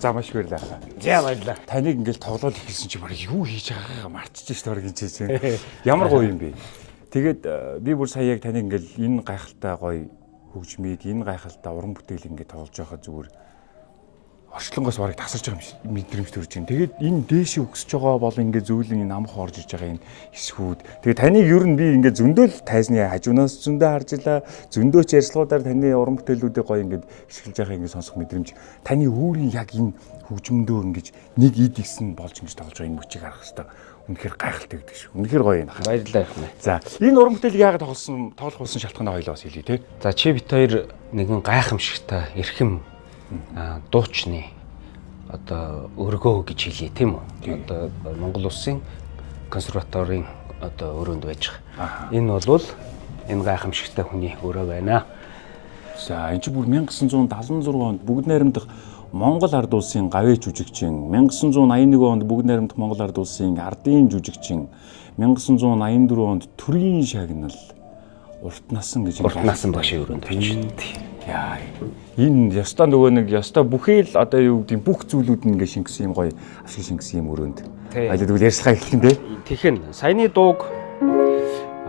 За маш их баярлалаа. За баярлалаа. Таныг ингээл тоглоод ихэлсэн чи баг юу хийж байгаагаа мартчихж штэ оргийн чийсэн. Ямар гоё юм бэ? Тэгээд би бүр сая яг таныг ингээл энэ гайхалтай гоё хөгжмийг, энэ гайхалтай уран бүтээл ингээд тоглож байхад зүгээр орчлонгоос барыг тасарч байгаа юм мэдрэмж төрж байна. Тэгээд энэ дээшээ өгсөж байгаа бол ингээд зөвлөн энэ амх орж иж байгаа энэ эсхүүд. Тэгээд таныг ер нь би ингээд зөндөөл тайзны хажуунаас зөндөө харж илаа. Зөндөө ч ярьцлагуудаар таны уран бүтээлүүдээ гоё ингээд ишгэлж байгаа ингээд сонсох мэдрэмж. Таны өөрийн яг энэ хөгжмөндөө ингээд нэг ид игсэн болж ингэж тоглож байгаа энэ мөчийг харах хэвээр үнэхээр гайхалтай гэдэг шүү. Үнэхээр гоё юм. Баярлалаа их мэ. За энэ уран бүтээлийг яагаад тоглох болсон шалтгаанаа хоёлоо бас хэлье те. За чи бит хоёр нэгэн гайхамшигтай эрхэм дуучны одоо өргөө гэж хэлье тийм үү. Одоо Монгол Улсын консерваторийн одоо өрөөнд байж байгаа. Энэ бол энэ гайхамшигтай хүний өрөө байна. За энэ чинь бүр 1976 онд бүгд найрамдах Монгол ард улсын гавьяа жүжигчин, 1981 онд бүгд найрамдах Монгол ард улсын ардын жүжигчин, 1984 онд төрийн шагнал урт насан гэж урт насан багшийн өрөөнд байж байна. Яа. Энэ ёстой нөгөө нэг ёстой бүхий л одоо юу гэдэг бүх зүйлүүд нь ингээ шингэсэн юм гоё ашиг шингэсэн юм өрөөнд. Айлд тэгвэл ярьцгаа эхлэх нь те. Тэгэхээр саяны дууг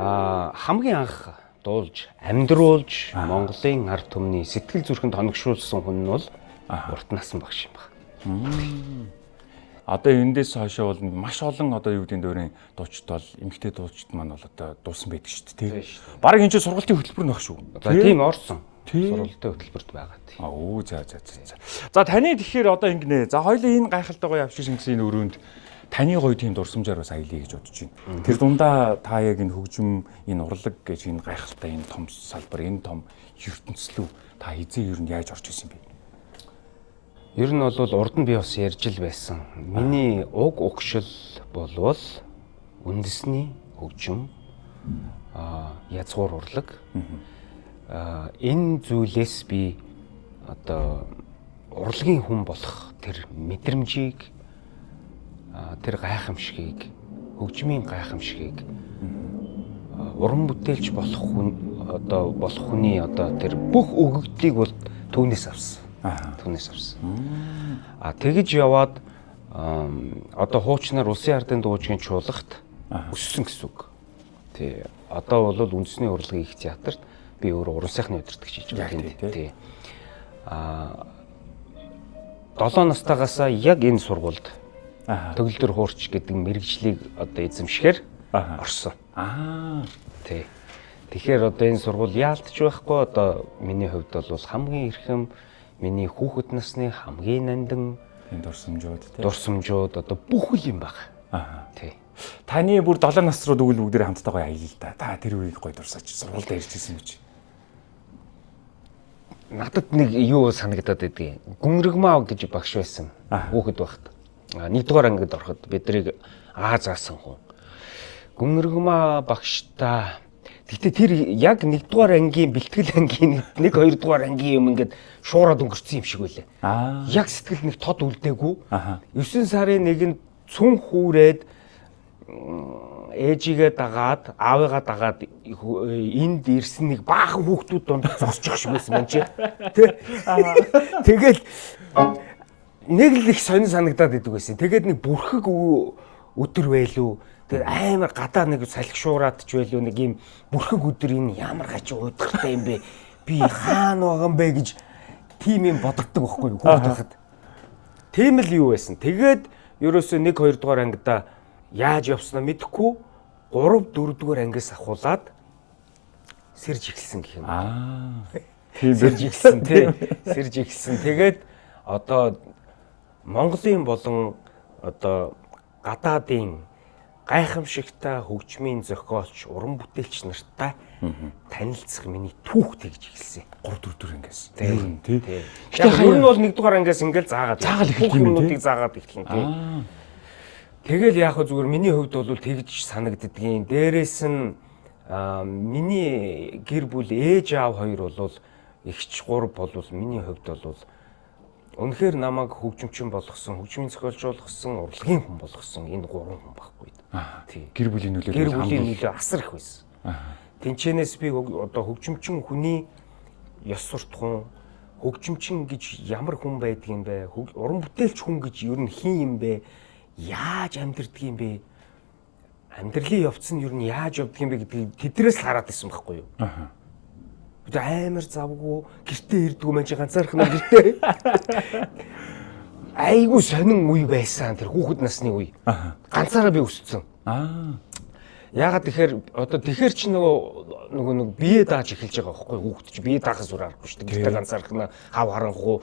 хамгийн анх дуулж, амьдруулж Монголын ард түмний сэтгэл зүрхэнд хоногшуулсан хүн нь бол урт насан багш юм байна. Одоо эндээс хойшоо бол маш олон одоо юу гэдэг дөрийн дуучид бол эмэгтэй дуучид маань бол одоо дуусан байдаг шүү дээ. Бараг энэ чинь сургалтын хөтөлбөр нөх шүү. За тийм орсон. Сургалтын хөтөлбөрт байгаа тийм. Оо за. За таны тэгэхээр одоо ингэнэ. За хоёлын энэ гайхалтай гоё авшиг шингэсэн энэ өрөөнд таны гоё тийм дурсамжаар бас аялье гэж бодож байна. Тэр дундаа та яг энэ хөгжим, энэ урлаг гэж энэ гайхалтай энэ том салбар, энэ том ертөнцлөө та хизээ ер нь яаж орж исэн бэ? Ер нь бол урд нь би бас ярьж л байсан. Миний уг угшил болвол үндэсний хөгжим, язгуур урлаг. Энэ зүйлээс би одоо урлагийн хүн болох тэр мэдрэмжийг, тэр гайхамшигыг, хөгжмийн гайхамшигыг уран бүтээлч болох хүн одоо болох хүний одоо тэр бүх өгөгдлийг бол түүнээс авсан. Түүнээс авсан. Тэгэж яваад одоо хуучнаар улсын ардын дуугийн чуулгад өссөн гэсэн үг. Тий. Одоо бол үндэсний урлагийн их театрт би өөрөө уран сайхны удирдагч хийж байгаа юм. Тий. 7 настайгаас яг энэ сургуульд төгөлдөр хуурч гэдэг мэрэгжлийг одоо эзэмшихээр орсон. Тий. Тэгэхээр одоо энэ сургууль яалтч байхгүй одоо миний хувьд бол хамгийн эрхэм миний хүүхэд насны хамгийн нандин энэ дурсамжууд одоо бүх үл юм байна. Тий. Таны бүр 7 нас руу дүүл бүгдээ хамтдаа гоё аялал л да. Та тэр үеийг гоё дурсаач сургуульд ярьж ирсэн юм чи. Надад нэг юу санагдаад байдгийг. Гүнрэгмаа гэж багш байсан. Хүүхэд байхад. 1-р ангид ороход биднийг заасан хүн. Гүнрэгмаа багштай. Гэтэ тэр яг 1-р ангийн бэлтгэл ангийн 1-2-р ангийн юм ингээд шуураад өнгөрцөн юм шиг байлаа. Яг сэтгэл нэг тод үлдээгүй. 9 сарын 1-нд цүн хүүрээд ээжигээ дагаад, аавыгаа дагаад энд ирсэн нэг баахан хүүхдүүд донд зогсчих шиг байсан юм чи. Тэгэл нэг л их сонир санагдаад идэг байсан. Тэгээд нэг бүрхэг өдөр байлуу. Тэгээд амар гадаа нэг салхи шуураад ч байлуу нэг юм бүрхэг өдөр энэ ямар гачи уйдгартай юм бэ? Би хаана байгаа юм бэ гэж тийм юм бодогддог байхгүй юу хүүхэд байхад. Тийм л юу байсан. Тэгээд ерөөсөө 1-2 дугаар ангидаа яаж явснаа мэдэхгүй 3-4 ангиас ахуулаад сэрж ихсэн гэх юм. Тийм сэрж ихсэн тий. Сэрж ихсэн. Тэгээд одоо Монголын болон одоо гадаадын гайхамшигтай хөгжмийн зохиолч, уран бүтээлч нартай танилцах миний түүх тэгж ихсэн. 3-4 ангиас. Тий. Тэгэхээр ер нь бол 1-р ангиас ингээл заагаад бүх юмнуудыг заагаад ихлэн тий. Тэгэл яг хөө зүгээр миний хувьд бол тэгж санагддгийн. Дээрээс нь миний гэр бүл ээж аав хоёр бол эгч 3 бол миний хувьд бол үнэхээр намайг хөгжимчин болгосон, хөгжмийн зохиолч болгосон, урлагийн хүн болгосон энэ 3 хүн байхгүй. Тий. Гэр бүлийн нөлөө асар их байсан. Тэнчэнээс би одоо хөгжимчин хүний ёс суртахуун, хөгжимчин гэж ямар хүн байдаг юм бэ? Уран бүтээлч хүн гэж ер нь хин юм бэ? Яаж амьдэрдэг юм бэ? Амьдралын явц нь ер нь яаж явдаг юм бэ гэдгийг тэдрээс л хараад ирсэн байхгүй юу? Бид амар завгүй гэртээ ирдгүү мэн чи ганцаархнаа гэртээ. Айгу сонин үе байсан тэр хүүхэд насны үе. Ганцаараа би өссөн. Яагаад тэгэхээр одоо тэгэхэр чи нөгөө бие дааж эхэлж байгаа байхгүй хүүхэд чи бие даахаас өөр аргагүй шүү дээ. Гэртээ ганцаархнаа хав харанхуу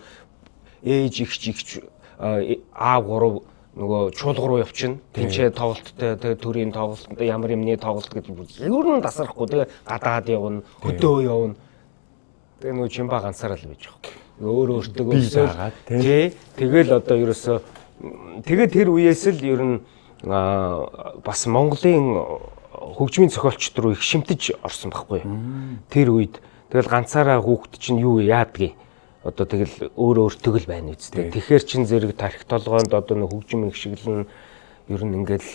ээж ихч аав гурав нөгөө чуулга руу явчихна. Тэнцээ тоглолттой төрийн тоглолт ямар юмны тоглолт гэж ер нь тасрахгүй тэгээ гадаад явна, хөдөө явна. Тэгээ нөгөө чимба ганцаараа л байж байгаа. Өөр өөртөө өсөөл тий. Тэгэл одоо ерөөсө тэгээ тэр үеэс л ер нь бас Монголын хөгжмийн зохиолчд руу их шимтэж орсон байхгүй. Тэр үед тэгэл ганцаараа хүүхэд чинь юу яадгийг одоо тэгэл өөртөө л байна үсттэй. Тэгэхэр чин зэрэг тарих толгоонд одоо нэг хөгжим их шиглэн ер нь ингээл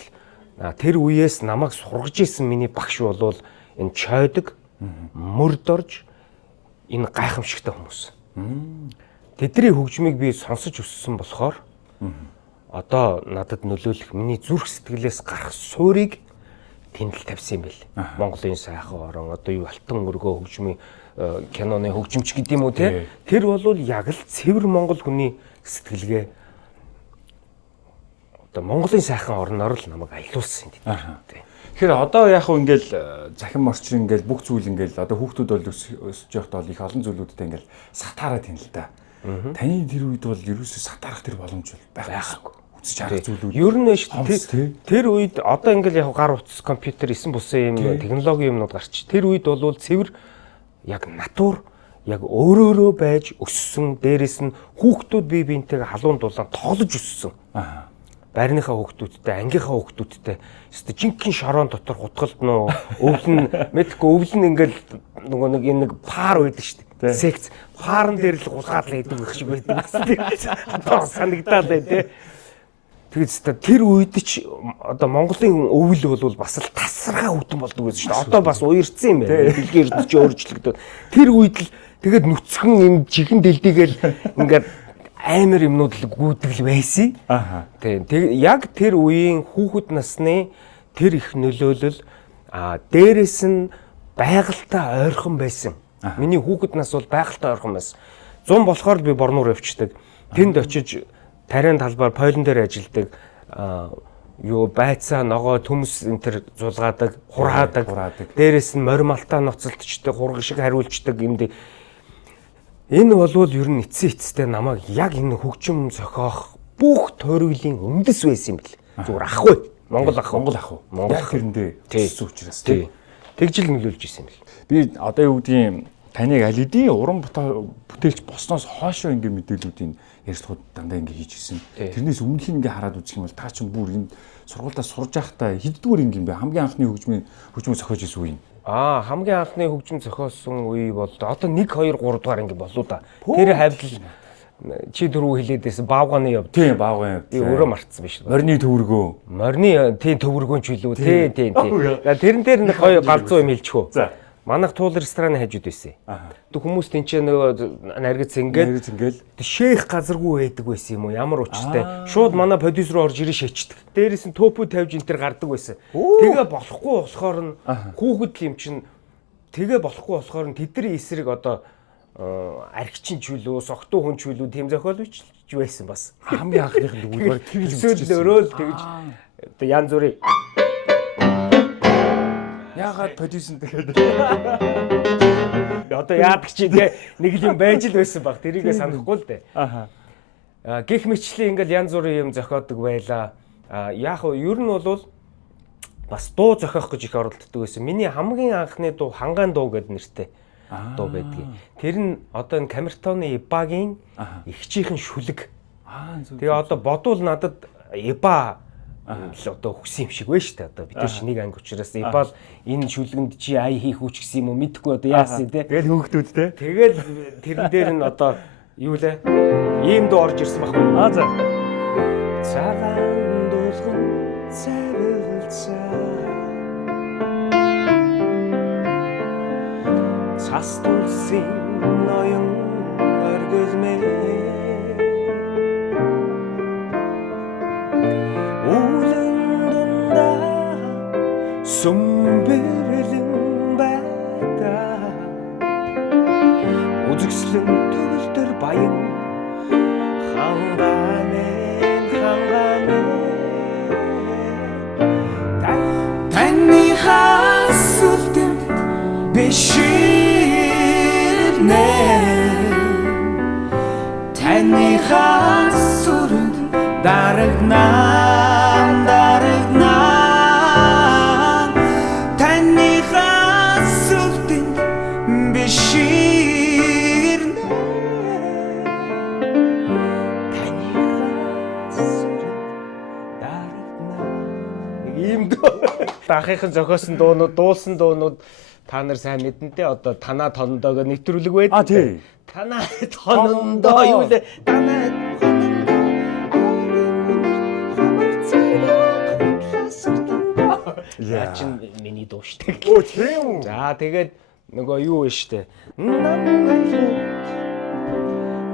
тэр үеэс намайг сургаж исэн миний багш болвол энэ чойдог мөрд орж энэ гайхамшигтай хүмүүс. Тэдний хөгжмийг би сонсож өссөн болохоор одоо надад нөлөөлөх миний зүрх сэтгэлээс гарах суурийг тэнд л тавьсан юм бэл. Монголын сайхан орон одоо юу алтан өргөө хөгжмийн киноны хөгжимч гэдэг юм уу те. Тэр бол яг л цэвэр монгол хүний сэтгэлгээ одоо Монголын сайхан орноор л намайг аялуулсан юм тийм. Тэгэхээр одоо яг хөө ингээл захин орчин ингээл бүх зүйл ингээл одоо хүүхдүүд бол өсөж явахдаа бол их олон зүйлүүдтэй ингээл сатаараад юм л да. Таны тэр үед бол ерөөсөө сатаарах тэр боломж байхгүй. Үзэж харах зүйлүүд. Ер нь шүү тэр үед одоо ингээл яг гар утас компьютер 9 бусын юм технологи юмнууд гарч. Тэр үед бол цэвэр яг натур яг өөрөөрөө байж өссөн. Дээрээс нь хүүхдүүд бие биентэйгээ халуун дулаан тоглож өссөн. Байрныхаа хүүхдүүдтэй, ангийнхаа хүүхдүүдтэй өстө жинхэнэ шорон дотор хутгалд нөө өвлөн мэдгүй өвлөн ингээл нөгөө нэг пар байдаг шүү дээ. Секц парн дээр л гулгаад л байдаг их шиг байдаг. Одоо санагдаад бай тээ. Тэгээд тэр үед ч одоо Монголын өвөл бол бас л тасархай хөтөн болдог байсан шүү дээ. Одоо бас уярцсан юм байна. Дэлхийн эрдэнэч өөрчлөгдөв. Тэр үед л тэгээд нүцгэн энэ чихэн дэлдийгээл ингээд амар юмнууд л гүйдэг байсан. Тийм. Яг тэр үеийн хүүхэд насны тэр их нөлөөлөл дээрэс нь байгальтай ойрхон байсан. Миний хүүхэд нас бол байгальтай ойрхон байсан. 100 болохоор би Борнуур явчихдаг. Тэнд очиж тариан талбаар пойлон дээр ажилладаг. Юу байцаа ногоо төмс энэ төр зулгаадаг, хураадаг. Дээрэс нь морималтаа ноцолтчдаг, хураг шиг хариулцдаг юм. Энэ болвол ер нь эцсийн намайг яг энэ хөгжим зохиох бүх тойргийн үндэс байсан юм бэл. Зүгээр ахгүй. Монгол ах. Яг тэрэндээ төссөн учраас тийм. Тэгжил нөлөөлж исэн юм бэл. Би одоо юу гэдгийг таныг аль хэдийн уран бүтээлч босноос хоошоо ингэ мэдээлүүдийн ярьцлахууд дандаа ингэ хийж исэн. Тэрнээс өмнөх нь ингэ хараад үзэх юм бол та чинь бүр энэ сургуультаа сурж байхдаа хэддүгээр ингэ юм бэ? Хамгийн анхны хөгжмийн зохиож исэн үе. Хамгийн анхны хөгжим зохиосон үе бол одоо 1 2 3 дугаар ингэ болоо да. Тэр хавьд чи дөрөв хэлээдээс баавганы явд. Тийм баавган явд. Би өөрөө мартсан биш. Морины төвөргөө. Морины тийм төвөргөөн ч үлээ. Тийм. Тэрэн дээр нэг гоё галзуу юм хэлчихв. За. Манайх туул рестораны хажууд байсан. Тэг хүмүүс тэнцээ нөгөө наргиц ингээл шээх газаргүй байдаг байсан юм уу? Ямар учиртай. Шууд манай продюсер руу орж ирээ шээчдэг. Дээрээс нь төпөө тавьж энэ төр гардаг байсан. Тэгээ болохгүй болохоор нь хүүхэд юм чинь тэгээ болохгүй болохоор нь тэдний эсрэг одоо архичин ч үлөө, согтуу хүн ч үлөө тийм зохиол бич байсан бас. Хамгийн анхных нь үгээр тэгж өрөөл тэгж одоо янз бүрийн яагаад продюсер тэгээд одоо яадаг чи нэг юм байж л байсан баг. Тэрийгээ санахгүй л дээ. Гэх мэтчлэн ингээл янз бүрийн юм зохиодог байла. Яг нь ер нь бол бас дуу зохиох гэж их оролддог байсан. Миний хамгийн анхны дуу Хангаан дуу гэдэг нэртэй дуу байдгийг. Тэр нь одоо энэ камертоны Ибагийн ихчийнхэн шүлэг. Тэгээ одоо бодвол надад Иба л одоо хүсэн юм шиг байна шүү дээ. Одоо бид нар чи нэг анги учраас Ибал энэ шүлгэнд чи ай хийх үуч гэсэн юм уу мэдэхгүй одоо яасан те. Тэгэл хөөхтүүд те. Тэгэл тэрэн дээр нь одоо юу лээ? Ийм дуу орж ирсэн байхгүй юу? За. Цагаан дуулган цавилцаа. Цас тулсын ноён Сүмбэрлэн байдаг үзэгслэн төгөлдөр баян хангаамэн таны хасуултанд биширнэ таны хасуулт дарагнаа Дахынхан зохиосон дуунууд, дуулсан дуунууд та нар сайн мэдэнтэй одоо танаа тондоог нэвтрүүлэг байдаг. Тий. Танаа тондоо юу лээ? Танаа яа чин миний дуу штэ. Оо тийм үү. За тэгээд нөгөө юу вэ штэ.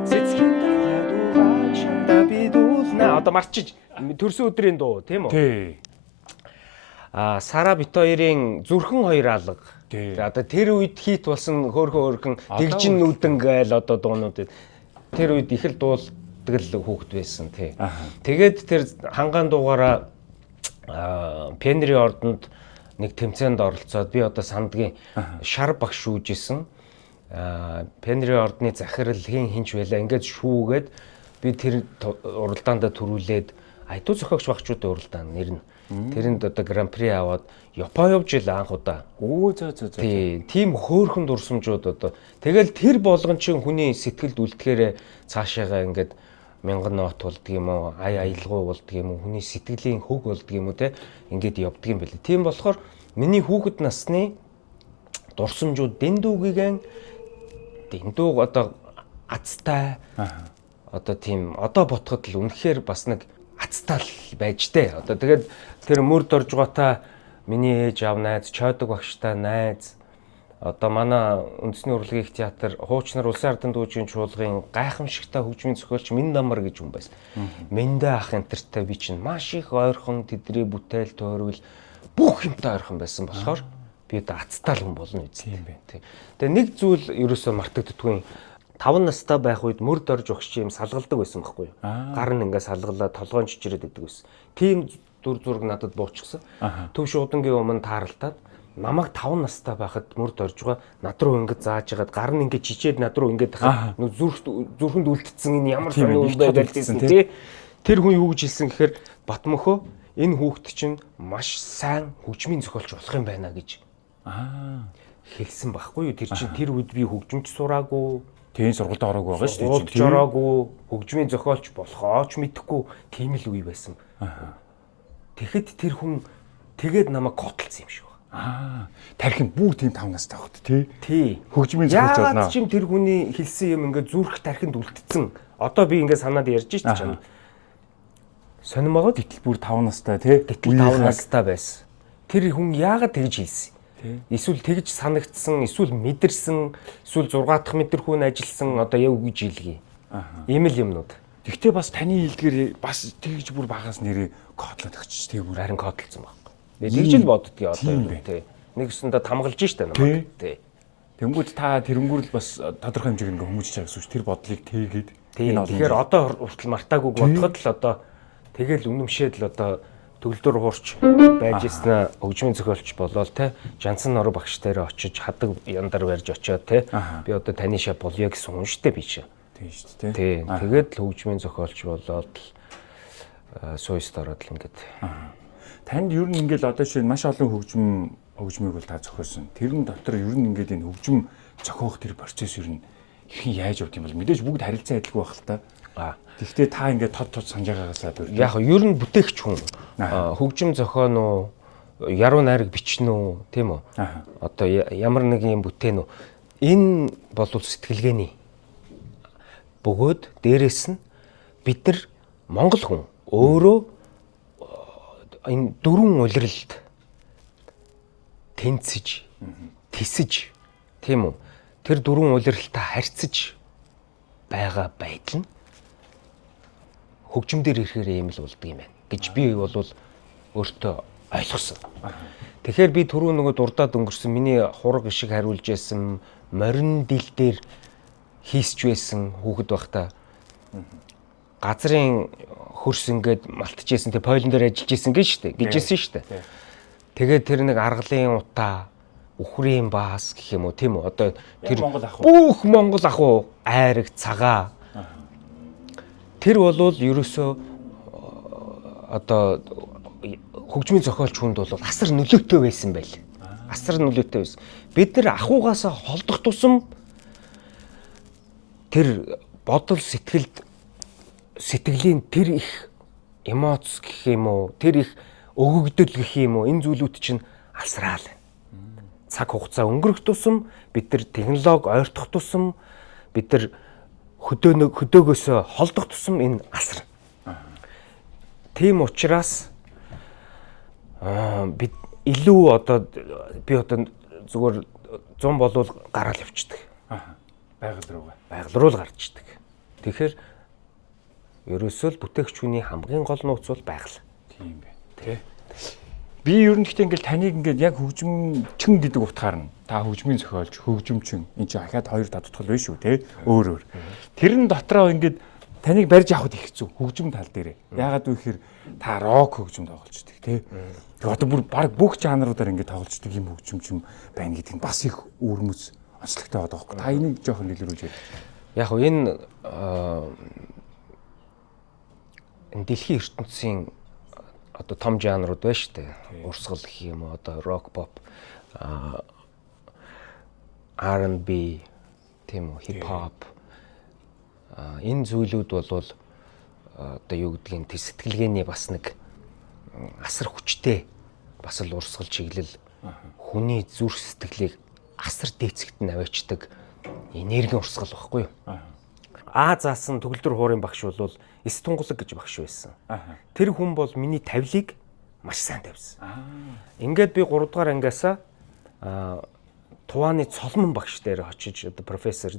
Цэцгийн дахад чамда бидүүлнэ. Одоо марчиж төрсөн өдрийн дуу тийм үү? Тий. Сара бит хоёрын зүрхэн хоёр алга. Тий. Одоо тэр үед хит болсон хөөрхөн тэгжин нүдэн гээл одоо дуунууд тэр үед их л дуулдаг л хүүхэд байсан тий. Тэгээд тэр хангаан дуугаараа Пенри ордонд нэг тэмцээнд оролцоод би одоо сандгийн шар багш шүүжсэн. Пенри ордны захирал хинч байлаа ингээд шүүгээд би тэр уралдаанд төрүүлээд айдуу зохиогч багчуудын уралдаанд нэр нь тэрэнд одоо гран-при аваад Япон явж ил анх удаа. Оо за. Тийм хөөрхөн дурсамжууд одоо тэгэл тэр болгон чин хүний сэтгэлд үлдэхээр цаашаага ингээд мянган нот болдг юм уу, аялгау болдг юм уу, хүний сэтгэлийн хөг болдг юм уу те ингээд явдг юм бэлээ. Тийм болохоор миний хүүхэд насны дурсамжууд дэндүү одоо азтай одоо тийм одоо ботход л үнэхээр бас нэг азтай л байж тээ. Одоо тэгээд тэр мөрд орж гоота миний ээж аав найз, чойдог багштай найз одоо манай үндэсний урлагийн их театр хуучнаар улсын ардын дүүжийн чуулгын гайхамшигтай хөгжмийн зохиолч Минд Амар гэж хүн байсан. Миндэ ах энтертэй би чинь маш их ойрхон тэдний бүтээл тойрвол бүх юмтай ойрхон байсан болохоор би одоо азтай л хүн болно үгүй юм байна. Тэгээ нэг зүйл ерөөсөө мартагддаггүй. 5 настай байх үед мөрд орж өгч юм салгалдаг байсан байхгүй юу? Гар нь ингээд салгалаа толгоон чичрээд идэг байсан. Тийм дүр зураг надад буучсан. Төв шуудангийн өмнө тааралтаад намайг 5 настай байхад мөрд орж байгаа над руу ингээд зааж ягаад гар нь ингээд чичээд над руу ингээд хахад зүрхэнд үлдсэн энэ ямар сони үйлдэл байсан тий. Тэр хүн юу гэж хэлсэн гэхээр Батмөхөө энэ хүүхэд чинь маш сайн хөгжмийн зохиолч болох юм байна гэж хэлсэн байхгүй юу? Тэр чинь тэр үед би хөгжимч сураагүй тийм сургуульд ороогүй байгаа шүү дээ. Сургуульд ороогүй, хөгжмийн зохиолч болохооч мэдэхгүй тийм л үе байсан. Тэгэхэд тэр хүн тэгээд намайг котолсон юм шиг байна. Тархин бүр тийм 5 настай байхад тий. Хөгжмийн зохиолч болно. Яагаад ч юм тэр хүний хэлсэн юм ингээд зүрх тархинд үлдсэн. Одоо би ингээд санаад ярьж шүү дээ. Сонирм байгаа гэтэл бүр 5 настай тий. Гэтэл 5 настай байсан. Тэр хүн яагаад тэгж хэлсэн? Эсвэл тэгж санагдсан, эсвэл мэдэрсэн, эсвэл 6 дахь метр хүн ажилласан одоо яв гэж хэлгий. Ийм л юмнууд. Гэхдээ бас таны хэлдгээр бас тэгж бүр багаас нэрээ кодлоод өгч тий бүр харин кодлсон байхгүй. Тэгж л боддгийг одоо юм тий. Нэгсэндээ тамгалж штэ намайг тий. Тэнгүүд та тэрнгүүр л бас тодорхой хэмжээгээр ингээ хүмүүжиж байгаа гэсэн үг. Тэр бодлыг тээгээд тэгэхээр одоо хүртэл мартаагүй бодоход л одоо тэгэл үнэмшээд л одоо төгөлдөр хуурч байж ирсэн хөгжмийн зохиолч болоод те Жансан нор багш дээр очиж хадаг яндар барьж очиод те би одоо таны шав болё гэсэн хүн штэ би чи. Тийм штэ те. Тэгээд л хөгжмийн зохиолч болоод сойст ороод л ингээд. Танд ер нь ингээд одоо шинэ маш олон хөгжмийг бол та зохиосон. Тэрэн дотор ер нь ингээд энэ хөгжим зохиох тэр процесс ер нь ихэн яаж явд юм бол мэдээж бүгд харилцан адилгүй байх л та. Гэхдээ та ингээд тод санаж байгаагаасаа бүр яг ер нь бүтээгч хүн хөгжим зохион уу яруу найраг бичнэ үү тийм үү одоо ямар нэг юм бүтээн үү энэ бол сэтгэлгээний бөгөөд дээрэс нь бид нар монгол хүн өөрөө энэ дөрвөн улиралд тэнцэж тисэж тийм үү тэр дөрвөн улиралтай харьцаж байгаа байдал нь хөгжмөөр ирэхээр ийм л болдго юм байна гэж би бол өөртөө ойлгосон. Тэгэхээр би түрүү нөгөө дурдаад өнгөрсөн миний хураг шиг хариулж байсан морин дил дээр хийсч байсан хүүхэд байхдаа газрын хөрс ингээд малтчихсэн тэг пойлон дээр ажиллаж исэн гэжсэн штэ. Тэгээд тэр нэг аргалын утаа үхрийн баас гэх юм уу тийм үү одоо тэр бүх Монгол ахуй айраг цагаа тэр болвол ерөөсөө одоо хөгжмийн зохиолч хүнд бол асар нөлөөтэй байсан байл. Асар нөлөөтэй байсан. Бид нар ахуйгаасаа холдох тусам тэр бодол сэтгэлийн тэр их эмоц гэх юм уу тэр их өгөгдөл гэх юм уу энэ зүйлүүд чинь алсраал. Цаг хугацаа өнгөрөх тусам бид нар технологи ойртох тусам бид нар хөдөөгөөсөө холдох тусам энэ асар. Тийм учраас бид илүү одоо би одоо зүгээр 100 болвол гараал явчихдаг. Байгаль руу л гарч ирдэг. Тэгэхээр ерөөсөө л бүтээгч хүний хамгийн гол нууц бол байгаль. Тийм байна. Тэ. Би ер нь гэхдээ ингээл таныг ингээд яг хөгжимчин гэдэг утгаар нь та хөгжмийн зохиолч, хөгжимчин энэ чинь ахаад хоёр татдгал биш үү те өөр. Тэрэн дотроо ингээд таныг барьж авахд их хэцүү хөгжим тал дээрээ. Яагаад вэ гэхээр та рок хөгжим тоглолцдог те. Тэгээ одоо бүр баг бүх жанруудаар ингээд тоглолцдог юм хөгжимчин байна гэдэг нь бас их өрмөц онцлогтой байдаг байхгүй. Та энийг жоохон илрүүлж яа. Яг нь энэ дэлхийн ертөнцийн одоо том жанрууд байна шүү дээ. Урсгал гэх юм уу одоо рок, pop, R&B, тийм үү, hip hop. Энэ зүйлүүд бол одоо юу гэдгийг тэр сэтгэлгээний бас нэг асар хүчтэй бас л урсгал чиглэл хүний зүрх сэтгэлийг асар дээцэгт нь аваачдаг энергийн урсгал багхгүй юу? Заасан төгөлдөр хуурын багш бол эс тунгалаг гэж багш байсан. Тэр хүн бол миний тавилыг маш сайн тавьсан. Ингээд би 3 дугаар ангиасаа Тувааны Цолмон багш дээр очиж одоо профессор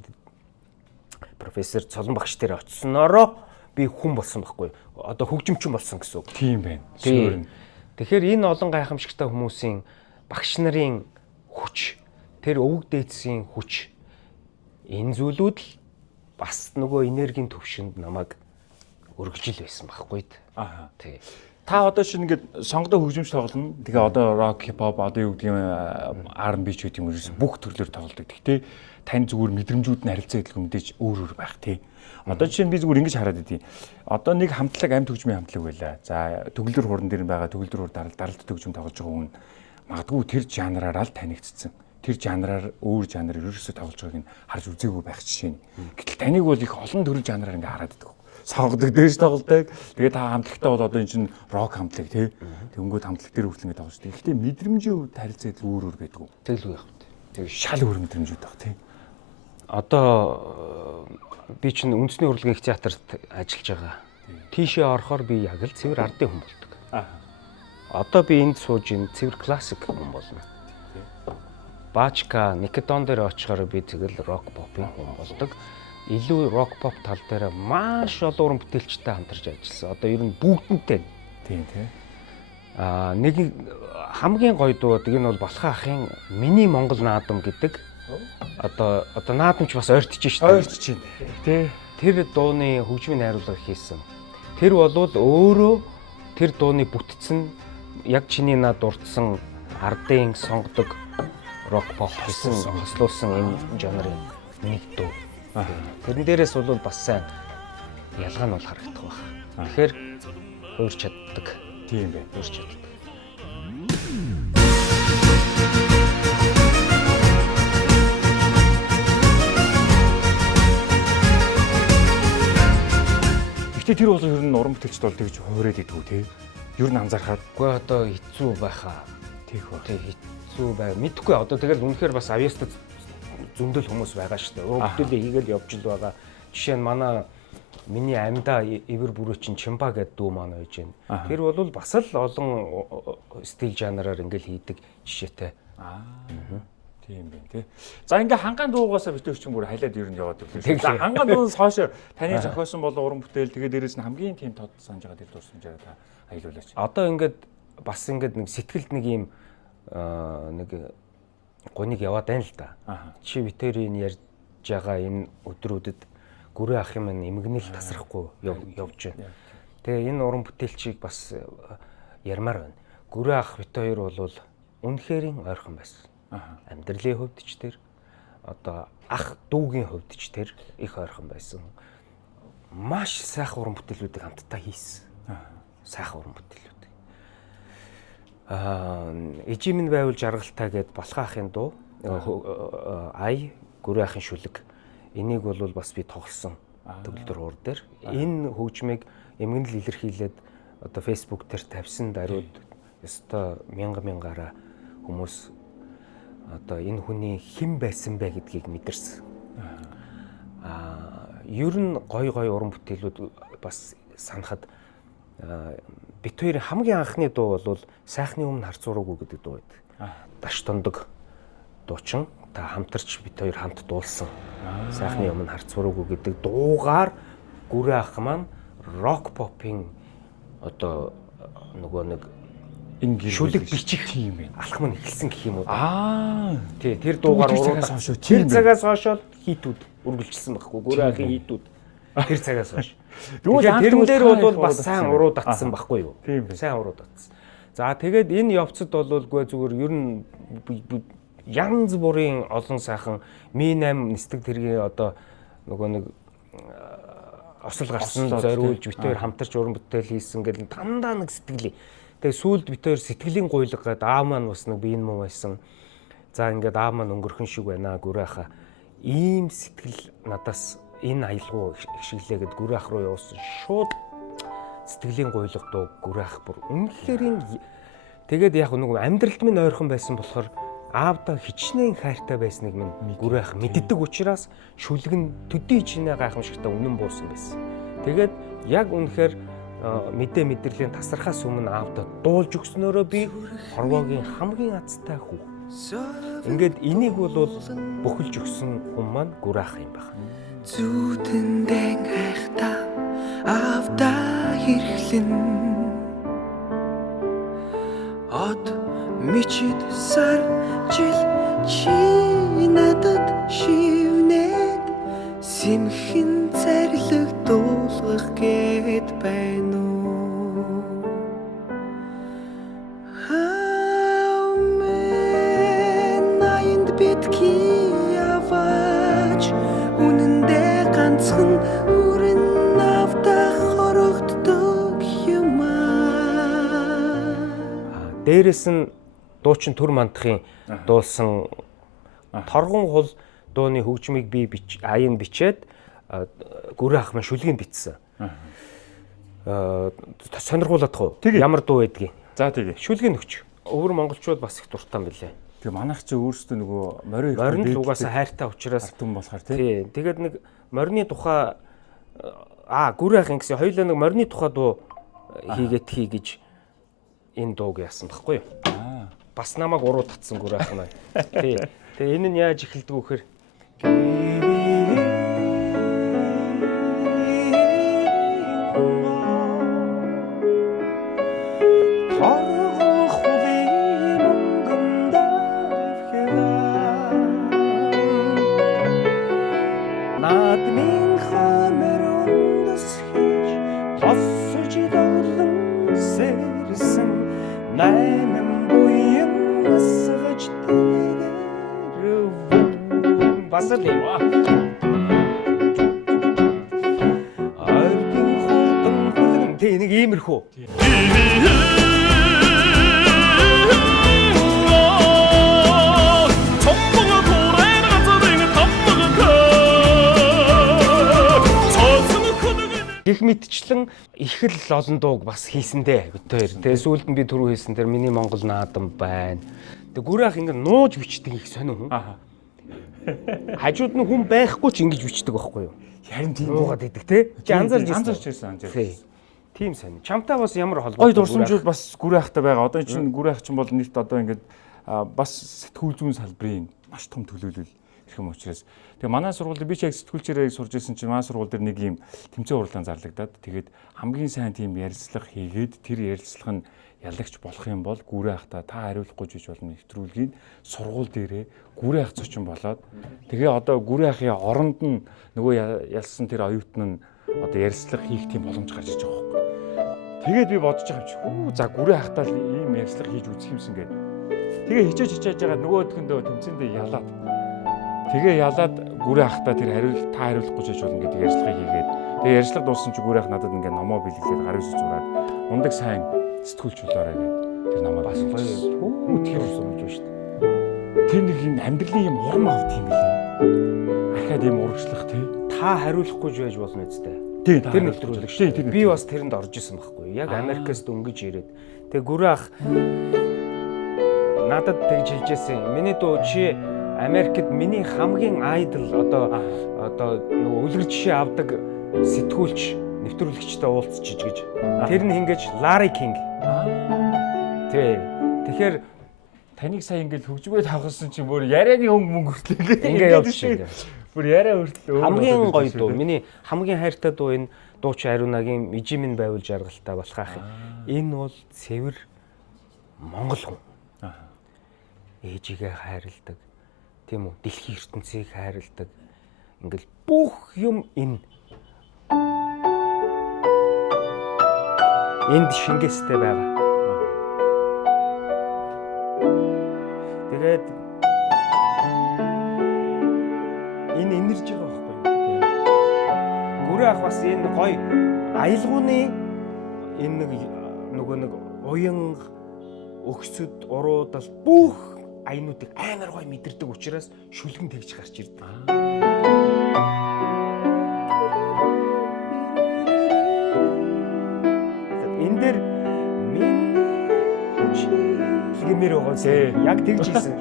Цолмон багш дээр очисноороо би хүн болсон байхгүй. Одоо хөгжимчин болсон гэсэн үг. Тийм байна. Шүүрэн. Тэгэхээр энэ олон гайхамшигтай хүмүүсийн багш нарын хүч, тэр өвөг дээдсийн хүч энэ зүйлүүд л бас нөгөө энергийн төвшөнд намайг өргөжл байсан байхгүй. Тий. Та одоо шинэ ингээд сонгодоо хөгжимч тоглоно. Тэгээ одоо рок, хип хоп, одоо юу гэдэг юм R&B ч гэдэг юм ерөөс бүх төрлөөр тоглодог. Гэхдээ тань зүгээр мэдрэмжүүд нь харилцаа идэл мэдээж өөр байх тий. Одоо жишээ нь би зүгээр ингэж хараад идэв. Одоо нэг хамтлаг амьд хөгжмийн хамтлаг байлаа. За төгөлдөр хуран дээр байгаа төгөлдөр хур даралт хөгжим тоглож байгаа хүн магадгүй тэр жанраараа л танигдсан. Тэр жанраар өөр жанр ерөөсөө тоглож байгааг нь харж үзээгүй байх жишээ нь. Гэтэл таныг бол их олон төрөл жанраар ингээ хараад идэг. Сонгодог дээж тоглодог. Тэгээ та хамтлагтай бол одоо энэ чинь рок хамтлаг тий. Тэнгүүд хамтлаг дээр хүртэл ингээ тоглож байгаа. Гэхдээ мэдрэмжийн хувьд харилцаа идэл өөр байдаг уу? Тэглгүй яг. Тэгээ шал өөр мэдрэмжүүд баг тий. Одоо би чинь үндэсний урлагийн их театрт ажиллаж байгаа. Тийшээ орохоор би яг л цэвэр ардын хүн болдог. Одоо би энд сууж ин цэвэр классик хүн болно. Баачка, Никитон дээр очихоор би тэгэл рок попын хүн болдог. Илүү рок поп тал дээр маш олон уран бүтээлчтэй хамтарч ажилласан. Одоо ер нь бүгдэнтэй. Тийм тий. Нэг хамгийн гоё дуу энэ бол Балхан ахын Миний Монгол наадам гэдэг. Одоо наадамч бас ойртож шүү дээ. Ойртож байна. Тий. Тэр дууны хөгжмийн найруулга хийсэн. Тэр болвол өөрөө тэр дууны бүтцэн яг чиний над дурдсан ардын сонгодог рок поп гэсэн хослуулсан энэ жанрын нэг дуу. Тэрэн дээрээс бол бас сайн ялгаа нь бол харагдах байх. Тэгэхээр хуурч чаддаг. Тийм байна. Хуурч чаддаг. Гэхдээ тэр бол ер нь уран бүтээлчд бол тэгж хуураад идэггүй тий. Ер нь анзаархаар. Үгүй одоо хэцүү байхаа. Тийх ба. Тэг хэцүү бай. Мэдхгүй одоо тэгэл үнэхээр бас авьяастад зөндөл хүмүүс байгаа шүү дээ. Уран бүтээлээ хийгээл явж ил байгаа. Жишээ нь манай миний амьда эвэр бүрөөчин Чимба гэдэг дүү маань байж байна. Тэр бол бас л олон стил жанраар ингээл хийдэг жишээтэй. Тийм байна тий. За ингээ хангаан дуугаасаа битүүрчин бүр халиад ер нь яваад өглөө. За хангаан дуугаас хойш таны зохиосон бол уран бүтээл тэгээд дээрэс нь хамгийн тийм тод санаж байгаа тэр дурсамж та аялуулаач. Одоо ингээд бас ингээд нэг сэтгэлд нэг юм нэг гоныг яваад байна л да. Чи битэрийн ярьж байгаа энэ өдрүүдэд гүрээ ах юм эмгэнэл тасрахгүй явж байна. Тэгээ энэ уран бүтээлчийг бас ярмаар байна. Гүрээ ах бит хоёр бол үнэхэрийн ойрхон байсан. Амьдралын хувьд ч тэр одоо ах дүүгийн хувьд ч тэр их ойрхон байсан. Маш сайхан уран бүтээлүүдийг хамтдаа хийсэн. Сайхан уран бүтээлүүд. Эжим минь байвал жаргалтай гэд Болох ахын дуу ай гүрээ ахын шүлэг энийг бол бас би тоглосон төгөлдөр хуур дээр энэ хөгжмийг эмгэнэл илэрхийлээд одоо фейсбુક дээр тавьсан даруйд ёстой мянгаараа хүмүүс одоо энэ хүний хэн байсан бэ гэдгийг мэдэрсэн. Ер нь гой уран бүтээлүүд бас санахад бит хоёрын хамгийн анхны дуу бол сайхны өмнө харц ураагүй гэдэг дуу байдаг. Даш тундаг дуучин та хамтарч бит хоёр хамт дуулсан. Сайхны өмнө харц ураагүй гэдэг дуугаар гүрээ ах маань рок попын одоо нөгөө нэг энэ шүлэг бичих тийм байна. алах мань эхэлсэн гэх юм уу? Тий, тэр Тэр дуугаар цагаас хойш хитүүд үргэлжилсэн байхгүй. Гүрээ ахын хитүүд тэр цагаас хойш. Тэрэн дээр бол бас сайн уруу татсан байхгүй юу? Тийм. Сайн уруу татсан. За тэгээд энэ явцад бол үгүй зүгээр ер нь янз бүрийн олон сайхан Mi8 нэстэг тэргийн одоо нөгөө нэг осол гарсан зориулж битээр хамтарч уран бүтээл хийсэн гэдэг дандаа нэг сэтгэлээ. Тэгээ сүүлд битээр сэтгэлийн гуйлга гэдэг аав маань бас нэг биеийн муу байсан. За ингээд аав маань өнгөрхөн шиг байна гүрээ ахаа. Ийм сэтгэл надаас энэ аялгау ихшиглээ гэд гүрээ ах руу явуулсан. Шууд сэтгэлийн гуйлга дуу гүрээ ах бүр үнэхээр тэгээд яг нэг амьдралд минь ойрхон байсан болохоор аавдаа хичнээн хайртай байсныг минь гүрээ ах мэддэг учраас шүлэг нь төдий чинээ гайхамшигтай үнэн буусан байсан. Тэгээд яг үнэхээр мэдээллийн тасархаас өмнө аавдаа дуулж өгснөөрөө би хорвоогийн хамгийн азтай хүү. Ингээд энийг бол бөхөлж өгсөн хүн маань гүрээ ах юм байна. Зүтэндэн хайхта аавдаа хэрхлэн од мичид сар жил чи надад шивнээд симхэн царлаг дуулгах гээд байна уу хаамен айнд битгий яваач үнэндээ ганцхан үрэн авдах хорогддог юмаа. Дээрээс нь дуучин Түр мандахын дуулсан торгон хул дууны хөгжмийг би аян бичээд гүрээ ах маань шүлгийг бичсэн. Сонирхуулах уу? Ямар дуу байдгийг. За тэгээ. Шүлгийг өгч. Өвөр монголчууд бас их дуртай билээ. Тэгээ манайх чи өөрсдөө нөгөө морин угаасаа хайртай учраас түн болохоор тий. Тэгээд нэг морины тухай гүрээ ах ингэсэн хоёулаа нэг морины тухай дуу хийгээд хий гэж энэ дууг яасан баггүй юу? Бас намайг уруу татсан гүрээ ах маань. Тий. Тэгээ энэ нь яаж эхэлдэг вэ гэхээр басал юм аа. Ардын хурдан хүлэн тэ нэг иймэрхүү. Гэх мэтчлэн их л олон дууг бас хийсэндээ бид хоёр. Тэгээ сүүлд нь би түрүү хийсэн тэр миний Монгол наадам байна. Тэгээ гүрээ ах ингэ нууж бичдэг их сонир хүн. Хажууд нь хүн байхгүй ч ингэж бичдэг байхгүй юу? Харин тийм дуугаад идэг те. Чи анзаарч ирсэн. Тийм сонир. Чамтай бас ямар холбоотой гой дурсамжууд бас гүрээ ахтай байгаа. Одоо чинь гүрээ ах чинь бол нийт одоо ингэж бас сэтгүүл зүүн салбарын маш том төлөөлөл ирэх юм учраас тэгээ манай сургуульд би ч яг сэтгүүлчээрээ сурж ирсэн чинь манай сургууль дээр нэг юм тэмцээн хурлаан зарлагдаад тэгээд хамгийн сайн тийм ярилцлага хийгээд тэр ярилцлага нь ялагч болох юм бол гүрээ ахта та хариулахгүй жиж болно нэвтрүүлгийг сургууль дээрээ гүрээ ах зочин болоод тэгээ одоо гүрээ ахын оронд нь нөгөө ялсан тэр оюутан нь одоо ярилцлага хийх тийм боломж гарч иж байгаа байхгүй. Тэгээд би бодож байгаа юм чи хүү за гүрээ ахтаа л ийм ярилцлага хийж үзэх юмсан гэдэг. Тэгээ хичээж байгаа нөгөөдгөндөө тэмцээндээ ялаад тэгээ ялаад гүрээ ахтаа тэр та хариулахгүй жиж болно гэдэг ярилцлага хийгээд тэгээ ярилцлага дууссан чи гүрээ ах надад ингээ номоо бэлгэлээд гар үсэ зураад мундаг сайн сэтгүүлч болоорой гэдэг тэр намайг бас гоё тэр сурж байна шүү дээ. Тэр нэг юм амьдралын юм урам авт юм билээ. Ахаад юм урагшлах тий. Та хариулахгүй байж болно үстэй. Тэр нэвтрүүлэг шүү дээ. Би бас тэрэнд орж исэн байхгүй. Яг Америкээс дөнгөж ирээд. Тэгээ гүрээ ах надад тэгж хэлжсэн. Миний дуу чи Америкт миний хамгийн айдол одоо нөгөө үлгэр жишээ авдаг сэтгүүлч нэвтрүүлэгчтэй уулзчих гэж. Тэр нь хингэж Larry King. Тэгэхээр таныг сая ингээл хөгжмөө тавхсан чинь бүр ярианы мөнгө хүртэл ингээ явчихсан. Бүр яриа хүртэл хамгийн гоё дуу. Миний хамгийн хайртай дуу энэ дууч Ариунагийн Мижимин байвал жаргалтай болох ах. Энэ бол цэвэр монгол хүн. Ээжигээ хайрладаг. Тийм үү? Дэлхийн ертөнцийг хайрладаг. Ингээл бүх юм энд шингээстэй байгаа. Тэгээд энэ энержи байгаа байхгүй юу? Гүрээ ах бас энэ гоё аялгауны энэ нэг уян өгсөд уруудал бүх аянуудыг амар гоё мэдэрдэг учраас шүлгэн тэгж гарч ирдэг. Энэ дээр гэмээр байгаа зэ яг тэгж хийсэн.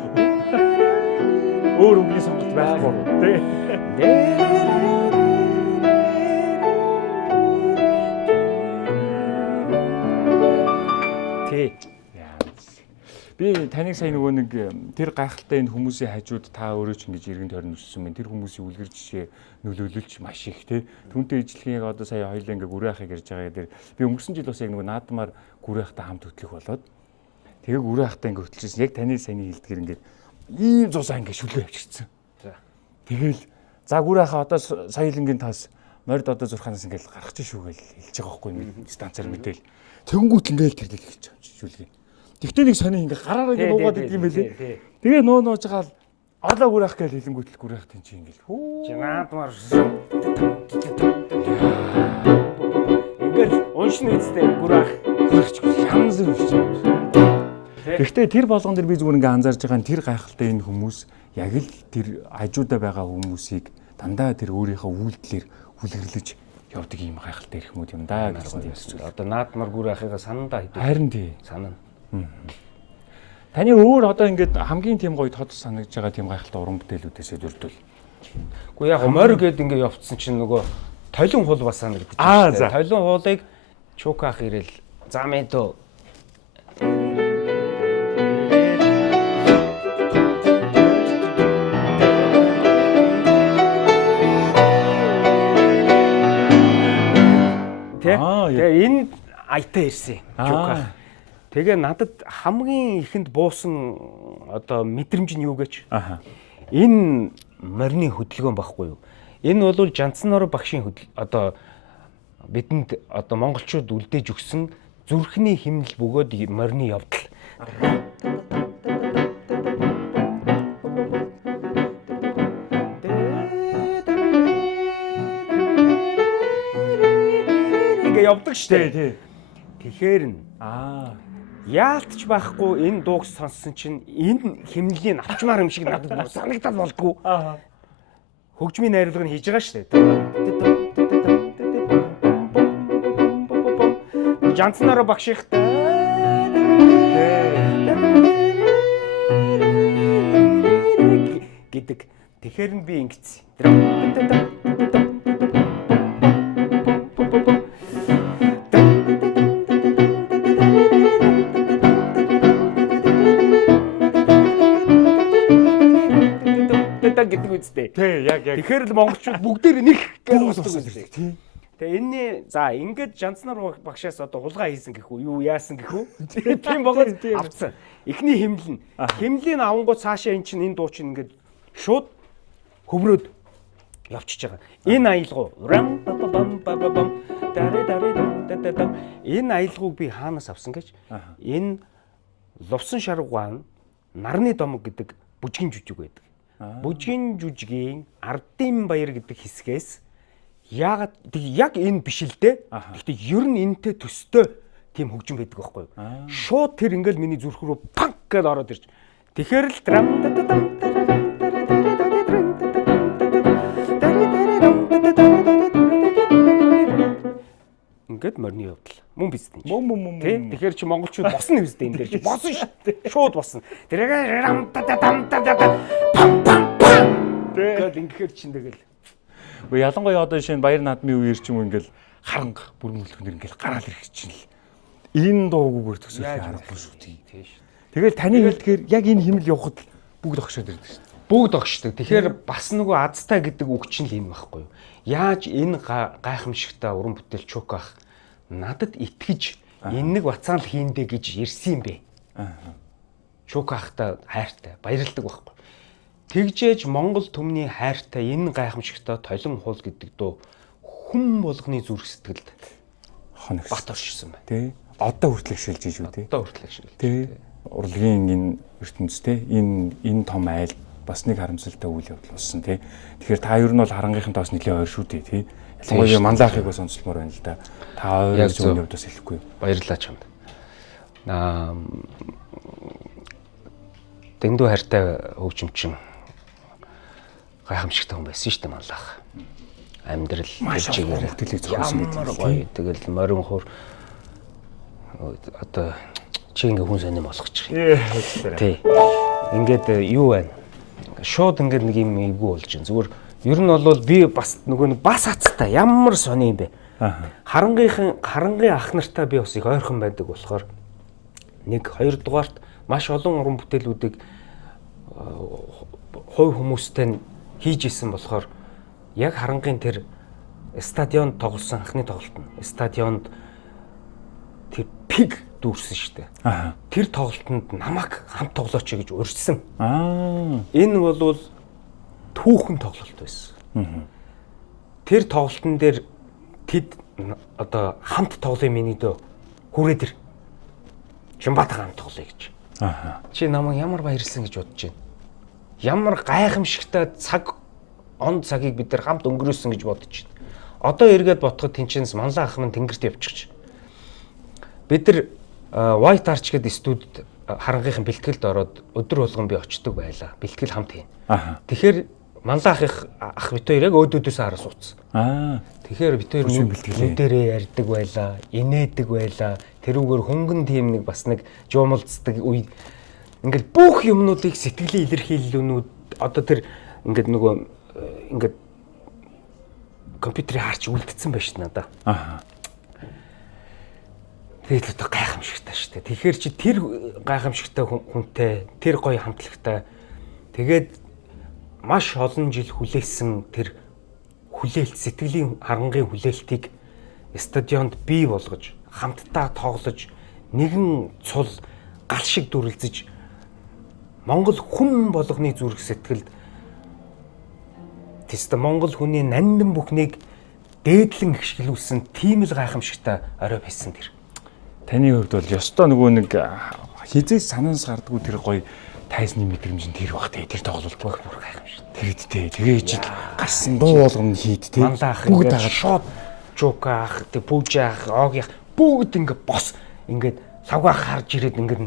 Өөр өнгөний сонголт байхгүй тий. Би таныг сая нөгөө нэг тэр гайхалтай энэ хүмүүсийн хажууд та өөрөө ч ингэж иргэн тойрон өссөн байна. Тэр хүмүүсийн үлгэр жишээ нөлөөлөлч маш их тий. Түүнтэй ижлэгийг одоо сая хоёлаа ингээ гүрээ ахыг ярьж байгаа дээр би өнгөрсөн жил бас яг нөгөө наадмаар гүрээ ахтай хамт хөтлөх болоод тэгээ гүрээ ахтай ингээ хөтлөжсэн. Яг таны саяны хэлдгээр ингээ ийм зузаа ингээ шүлгээ авчихсан. Тэгэл за гүрээ ахаа одоо соёлынгийн тас морд одоо зурханаас ингээ гарах чинь шүү гэж хэлж байгаа байхгүй станцаар мэдээл. Тэнгүүт ингээл тэр хэлж авчих шүлгээ. Тэгтээ нэг сони ингээ гараараа ингээ нуугаад идэв юм байлээ. Тэгээ нууж байгаа орлоо гүрээ ах гэж хэлэнгүүтэл гүрээ ах тийм чи ингээл хөө. Жанаадмаар ингээл уншин үстэй гүрээ ах гүрээч янз бүрч. Гэхдээ тэр болгон дээр би зүгээр ингээ анзаарж байгаа нь тэр гайхалтай энэ хүмүүс яг л тэр хажуудаа байгаа хүмүүсийг дандаа тэр өөрийнхөө үйлдэлээр хүлэрлэж явдаг юм гайхалтай их хүмүүс юм да гэсэн тийм зүйл. Одоо наадмаар гүрээ ахыгаа санандаа хэдүү. Харин тий. Санана. Таны өөр одоо ингээд хамгийн тийм гоё тод санагдж байгаа тийм гайхалтай уран бүтээлүүдээс дурдвал. Гэхдээ яг морь гээд ингээ явцсан чинь нөгөө толин хул бас санагдаж байна. Толин хуулыг чука ах ирэл замэдо Тэгээ энэ аятаа ирсэн чука. Тэгээ надад хамгийн ихэнд буусан одоо мэдрэмж нь юу гэж? Энэ морины хөдөлгөөн байхгүй юу? Энэ бол Жанцнаар багшийн одоо бидэнд одоо монголчууд үлдээж өгсөн зүрхний химнэл бөгөөд морины явдал. Ингээ явдаг штэ. Тий. Тэгэхээр нь яалтч байхгүй энэ дууг сонссон чинь энэ химнэлийн авчмаар юм шиг надад санагдал болдгоо. Хөгжмийн найруулга нь хийж байгаа шүү дээ. Жанцнаар багшихтай гэдэг. Тэгэхээр нь би ингэсэн. гэдэг үстэй. Тий, яг. Тэгэхээр л монголчууд бүгдээр нэг гэж устдаг үстэй. Тий. Тэгээ энэний за ингээд Жанцнаар багшаас одоо хулгай хийсэн гэх үү? Юу яасан гэх үү? Тийм богоос авцсан. Эхний хэмлэл нь. Хэмлэлийн авангууд цаашаа эн чинь энэ дуу чинь ингээд шууд хөврөөд явчихж байгаа. Энэ аялгау рам бам бам энэ аялгауг би хаанаас авсан гэж? Энэ Лувсан шаргуун нарны домог гэдэг бүжгийн жүжиг байдаг. Бүжгийн жүжигийн Ардын баяр гэдэг хэсгээс яг энэ биш л дээ. Гэхдээ ер нь энэтэй төстэй тийм хөгжим байдаг байхгүй юу? Шууд тэр ингээл миний зүрх рүү панк гэж ороод ирж. Тэгэхээр л ингээд морины явдал. Мөн биз дээ. Мөн. Тэгэхээр чи монголчууд босно биз дээ энэ дээр чи босон шүү дээ. Шууд босно. Тэр тэгээд ингээд чин тэгэл. Уу ялангуяа одоо шинэ баяр наадмын үеэр ч юм ингээл харанга бүрэн үлгэнэр ингээл гараал ирэх чинь л энэ дуугүйгээр төсөөлөх аргагүй шүү дээ. Тийм шүү. Тэгэл таны хэлдгээр яг энэ хэмэл явахад бүгд огшоод ирдэг шүү дээ. Бүгд огшдог. Тэгэхээр бас нөгөө азтай гэдэг үг чинь л юм байхгүй юу? Яаж энэ гайхамшигтай уран бүтээл чук ах надад итгэж энэ нэг бацаан л хийндэ гэж ирсэн юм бэ. Чук ахтай хайртай баярлдаг байхгүй. Тэгжээж Монгол түмний хайртай энэ гайхамшигтай толон хуул гэдэг дуу хүн болгоны зүрх сэтгэлд Хоногс бат оршсон байна. Тий. Одоо хүртэл шилжиж шүү дээ. Одоо хүртэл шиг. Тий. Урлагийн энэ ертөнцтэй энэ том айл бас нэг харамсалтай үйл явдал болсон тий. Тэгэхээр та ер нь бол харангийнхын тоос нэлээд ойр шүү дээ тий. Ялангуяа манлаахыг бас онцлмоор байна л да. Та ойр зөв явдаас хэлэхгүй. Баярлалаа чамд. Дэндүү хайртай хөгжимчин гайхамшигтай хүн байсан шүү дээ манлаах. Амьдрал чигээр бүтээлийг зохиосон гэдэг. Тэгэл морин хөр одоо чи ингээ хүн сони болгочих. Тий. Ингээд юу байна? Шууд ингээд нэг юм эвгүй болж байна. Зүгээр ер нь бол би бас нөгөө бас хацтай ямар сони юм бэ? Харангын ах нартай би бас их ойрхон байдаг болохоор нэг хоёрдугаарт маш олон уран бүтээлүүдийг хувь хүмүүстэй хийж исэн болохоор яг харангын тэр стадионд тоглосон анхны тоглолт нь стадионд тэр пиг дүүрсэн шүү дээ. Тэр тоглолтод намайг хамт тоглооч гэж урьдсан. Энэ бол түүхэн тоглолт байсан. Тэр тоглолтын дээр тэд одоо хамт тоглоё миний дөө хүрээд ир. Чимбат хамт тоглоё гэж. Чи намайг ямар баярлсан гэж бодож байна? Ямар гайхамшигтай цагийг бид нар хамт өнгөрөөсөн гэж бодож байна. Одоо эргээд ботход тэнчэнс манлаа ах минь тэнгэрт явчихж. Бид нар White Arch гэдэг студид харангийнхын бэлтгэлд ороод өдөр болгон би очдог байлаа. Бэлтгэл хамт хийн. Тэгэхээр манлаа ах бит хоёр яг өөдөөдөөс хараа суудсан. Тэгэхээр бит хоёр нүдэрээ ярьдаг байлаа, инээдэг байлаа. Тэрүүгээр хөнгөн тийм нэг бас нэг жуумалцдаг үе. Ингээл бүх юмнуудыг сэтгэлийн илэрхийллүүнүүд одоо тэр ингээд нөгөө ингээд компьютерийг харж үлдсэн байж надаа. Тэгээд одоо гайхамшигтай шүү дээ. Тэгэхээр чи тэр гайхамшигтай хүнтэй, тэр гоё хамтлагтай тэгээд маш олон жил хүлээсэн тэр хүлээлт сэтгэлийн харангийн хүлээлтийг стадионд бий болгож, хамтдаа тоглож, нэгэн цул гал шиг дүрлзэж Монгол хүн болгоны зүрх сэтгэлд тэст Монгол хүний нандин бүхнийг дээдлэн гიშгэлүүлсэн тийм л гайхамшигтай орой байсан тэр. Таны хувьд бол ёстой нөгөө нэг хизээс санаас гардггүй тэр гоё тайсны мэдрэмж нь тэр бах тий тэр тоглолт бүх бүр гайхамшигтай. Тэр үдтэй тэгээ ижил гарсан дуу болгоно хийд тий. Бүгд тагаад шууд жукаах, тэг пүүжаах, оогийнх бүгд ингээ бос ингээд лавга харж ирээд ингээд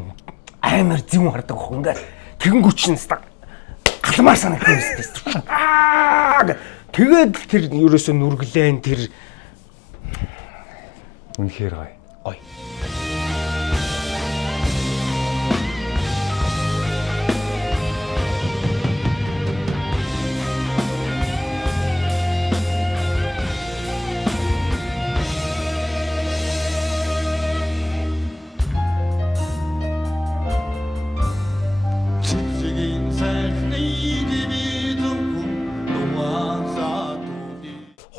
амар зэвэн хардаг ах ингээд тэгэнгүүч нь галмаар санагдсан юм тест. Тэгээд тэр ерөөсөө нүргэлэн тэр үнэхээр гоё.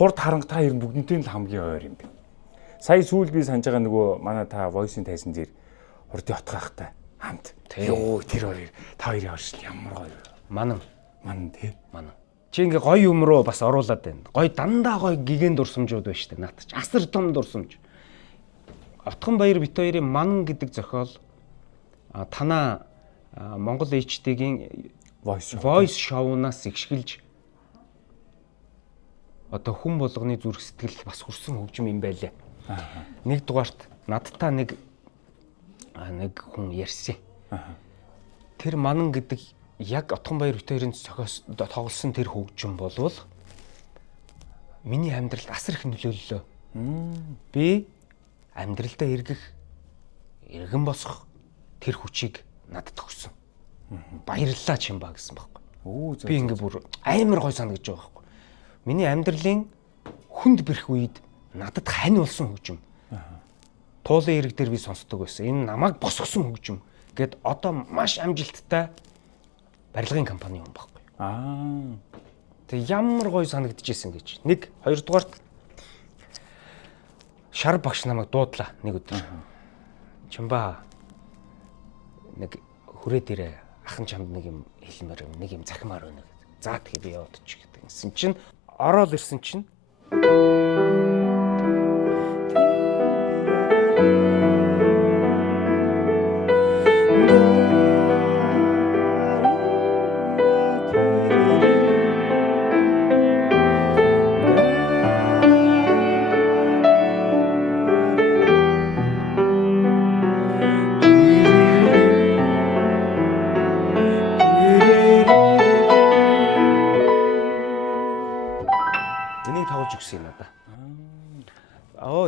хурд харанга та ер нь бүгднтэй л хамгийн ойр юм бэ. Сая сүүл би санаж байгаа нөгөө манай та voice-ийн тайсан дээр хурдын отгаахтай хамт. Йоо тэр хоёр та хоёрын оршил ямар гоё. Манан тий. Манай. Чи ингээ гоё юм руу бас оруулаад байна. Гоё дандаа гоё гигэн дурсамжууд байна штэ наад чи. Асар том дурсамж. Отгонбаяр бит хоёрын Манан гэдэг зохиол танаа Монгол HD-гийн voice show-наас игшгэлж одоо хүн болгоны зүрх сэтгэл бас хүрсэн хөгжим юм байлаа. Нэг дугаарт надтай нэг хүн ярьсан. Тэр Манан гэдэг яг Отгонбаяр бит хоёрын тоглосон тэр хөгжим болвол миний амьдралд асар их нөлөөллөө. Би амьдралдаа эргэн босох тэр хүчийг надад өгсөн. Баярлалаа Чимба гэсэн байхгүй. Би ингээ бүр амар гой санагдаж байгаа байхгүй. Миний амьдралын хүнд бэрх үед надад хань болсон хөгжим. Туулын эрэг дээр би сонсдог байсан. Энэ намайг босгосон хөгжим гэд одоо маш амжилттай барилгын компани юм байхгүй. Тэг ямар гой санагдчихсэн гэж. Нэг хоёрдугаарт Шар багш намайг дуудлаа нэг өдөр. Чимба нэг хүрээ дээрээ ахын чамд нэг юм хэлмээр нэг юм захимаар байна. За тэгээ би яваад очих гэсэн чинь ороод ирсэн чинь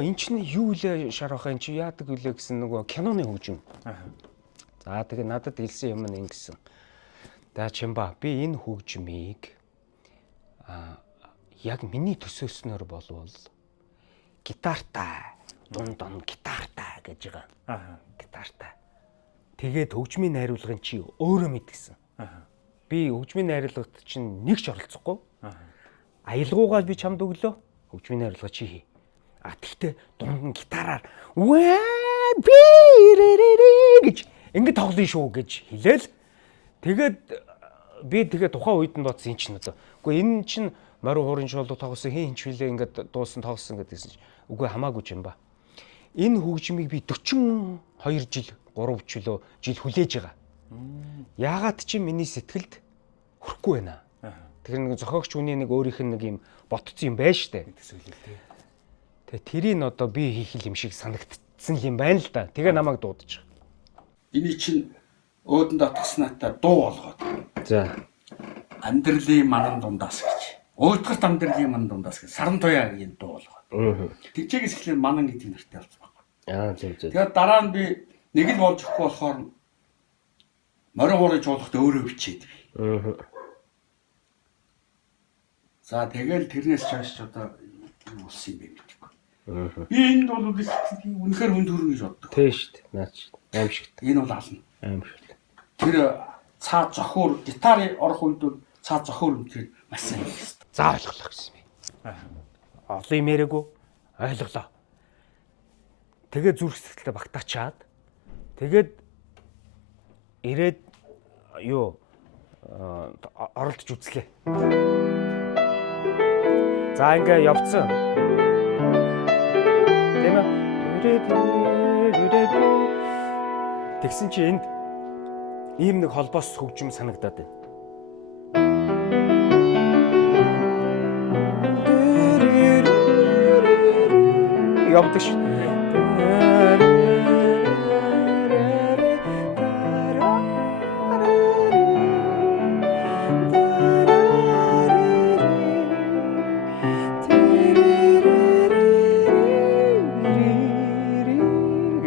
эн чинь юу вэ Шар бах эн чи яадаг вүлээ гэсэн нөгөө киноны хөгжим. За тэгээ надад хэлсэн юм нь ингэсэн. За Чимба би энэ хөгжмийг яг миний төсөөснөр болвол гитартай дундон гитартай гэж байгаа. Гитартай. Тэгээд хөгжмийн найруулгын чи өөрөө мэдгэсэн. Би хөгжмийн найруулгад чинь нэг ч оролцохгүй. Аялгуугаа би чамд өглөө. Хөгжмийн найруулга чи хий. Тэгтээ дунд нь гитараар гэж ингэ тоглоно шүү гэж хэлээл. Тэгээд би тухайн үед нь бодсон чинь одоо. Үгүй энэ чинь морин хуурын шоолоо тоглосон хин ч хүлээ ингээд дуусан тоглосон гэдгийгсэн чинь үгүй хамаагүй юм ба. Энэ хөгжмийг би 42 жил 3 жил хүлээж байгаа. Яагаад чи миний сэтгэлд хүрэхгүй байна. Тэр нэг зохиогч хүний нэг өөрийнх нь нэг юм ботцсон юм байна штэ. Тэгээ тэрийг одоо би хийх юм шиг санагдсан юм байна л да. Тэгээ намайг дуудаж байгаа. Эний чинь өөдөнд отгоснаатай дуу болгоод. За. Амьдралын манан дундаас гэж. Өөдгөрт амьдралын манан дундаас гэж саран туяагийн дуу болгоод. Тэгчээс эхлээд манан гэдэг нэртэй болсон байна. Зөв. Тэгээд дараа нь би нэг л болж өгөхгүй болохоор морин хуурын жуулахт өөрөө бичээд би. За тэгэл тэрнээс чааш одоо юу болсон юм бэ мэдэхгүй. Би энд бол үнэхээр хүнд хүрнэ гэж боддог. Тэ шүү дээ. Наач аимшигт. Энэ бол ална. Аимшигт. Тэр цаа зохиур гитарын орох үед бол цаа зохиур үнэхээр маш сайн юм байна. За ойлголоо гэсэн би. Олон юм яриаггүй ойлголоо. Тэгээ зүрх сэтгэлтэй багтаачаад тэгээд ирээд юу оролдож үзлээ. За ингээ явцсан. Тэгсэн чи энд ийм нэг холбоос хөгжим санагдаад байна. Явдаг ш.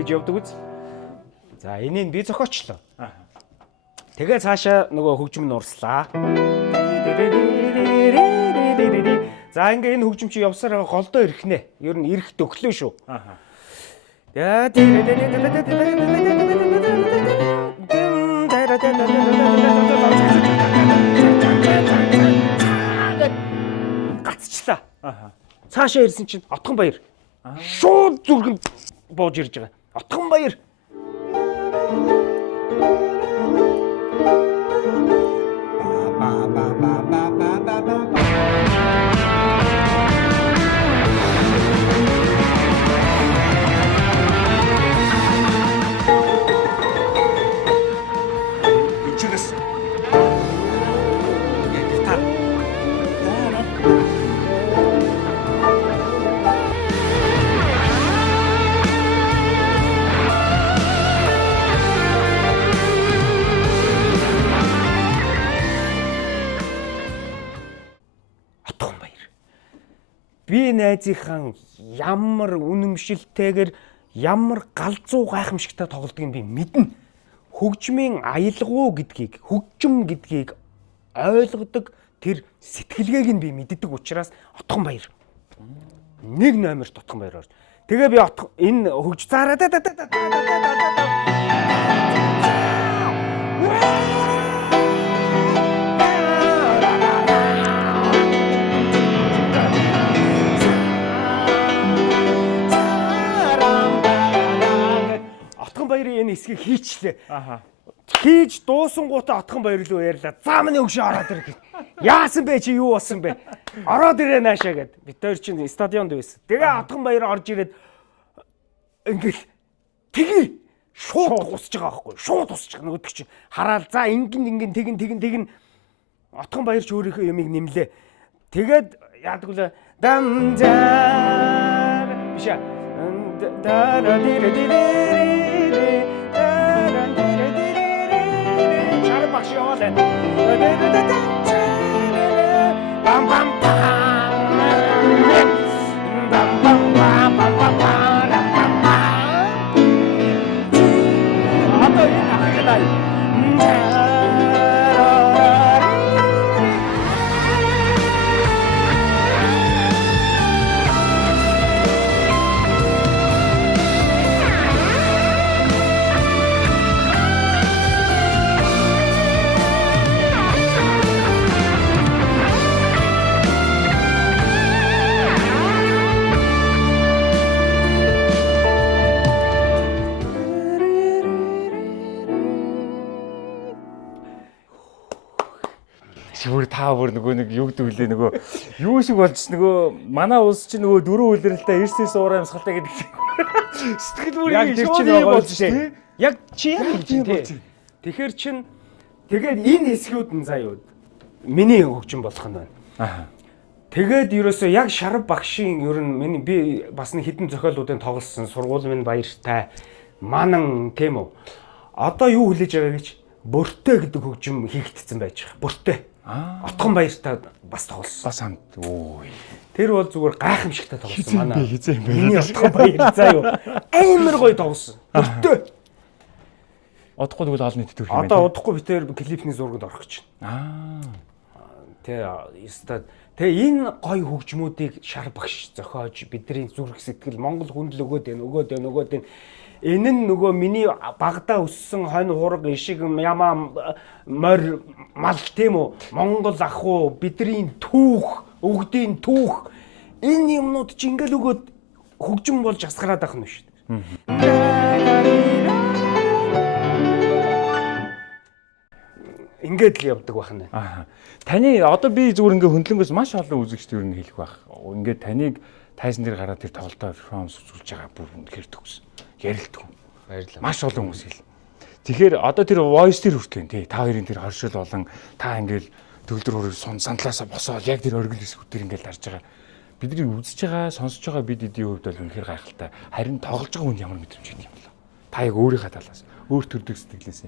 Явдаг үз. За энийг би зохиочлоо. Тэгээ цаашаа нөгөө хөгжим нь урслаа. За ингээ энэ хөгжим чи явсараа голдоо ирэхнэ. Ер нь ирэхт өглөө шүү. Гацчлаа. Цаашаа ирсэн чинь Отгонбаяр. Шууд зүрхэнд бууж ирж байгаа. Отгонбаяр. Ичгээс гитар Отгонбаяр. Би найзынхаа ямар үнэмшилтэйгээр ямар галзуу гайхамшигтай тоглодгийг би мэднэ. Хөгжмийн аялгау гэдгийг, хөгжим гэдгийг ойлгодог тэр сэтгэлгээг нь би мэддэг учраас Отгонбаяр. 1 номерт Отгонбаяр орж. Тэгээ би энэ хөгж заараа Отгонбаярын энэ хэсгийг хийчлээ. Хийж дуусангуудаа Отгонбаяр руу ярьлаа. За миний өгшөө ороод ир гэж. Яасан бэ чи юу болсон бэ? Ороод ирээ наашаа гэд. Бид хоёр чинь стадионд байсан. Тэгээ Отгонбаяр орж ирээд ингээл тгий шууд усж байгаа байхгүй. Шууд усж байгаа нөгөөдөг чинь. Хараал за ингэн тэгэн Отгонбаяр ч өөрийнхөө юмыг нэмлээ. Тэгээд яадаг вүлээ дамжаар биш аа. Багш яваалаа. Бам бам Шүр та бүр нөгөө нэг юу гэдэг үлээ нөгөө юу шиг болж нөгөө манай улс чинь нөгөө дөрөв үлрэлтэй эрсээс уурай амсгалтай гэдэг шиг сэтгэл бүрийн тэр чинь болж тий. Яг чи яг тийм тий. Тэгэхээр чин тэгээд энэ хэсгүүд нь заа юу миний хөгжим болох нь байна. Аа. Тэгээд ерөөсөө яг Шарав багшийн ер нь миний би бас нэг хідэн зохиолуудын тоглосон сургууль минь баяртай манан тийм үү. Одоо юу хүлээж байгаа гэж Бөртөө гэдэг хөгжим хийгдсэн байж байгаа. Бөртөө. Отгонбаяртай бас тоглосон. Бас хамт. Ой. Тэр бол зүгээр гайхамшигтай тоглосон манай. Хизээ юм бэ. Миний Отгонбаяр заа юу. Амар гоё тоглосон. Бөртөө. Удахгүй тэгвэл олон нийтэд төрөх юм байна. Одоо удахгүй би тэр клипний зурганд орох гэж байна. Тэгээ энэ гоё хөгжмүүдийг Шар багш зохиож бидний зүрх сэтгэл Монгол хүндэл өгөөд энэ. Энэ нь нөгөө миний багада өссөн хонь хураг ишиг ямаа морь мал тийм үү Монгол ахуу бидний түүх өгдийн түүх энэ юмнууд чи ингээл өгөөд хөгжим болж асгараад байх нь шүү дээ. Ингээд л явдаг байх нь. Аа. Таны одоо би зүгээр ингээ хөндлөнгөөс маш олон үзэгчд юу хэлэх байх. Ингээд таныг тайзан дээр гараад тэр тоглолтоо перформанс үзүүлж байгаа бүр үнэхээр төгс. Ярилтгүй. Баярлалаа. Маш олон хүмүүс хэл. Тэгэхээр одоо тэр voice тэр хүртэл тий. Та хоёрын тэр хоршил болон та ингээл төгөлдөр хөрөг сандлаасаа босоод яг тэр оргил хэсгүүд тэр ингээл дарж байгаа. Бидний үзэж байгаа, сонсож байгаа бид эдийн хувьд бол үнэхээр гайхалтай. Харин тоглож байгаа хүн ямар мэдрэмж юм бэ? Та яг өөрийнхөө талаас өөр төрдөг сэтгэлээс.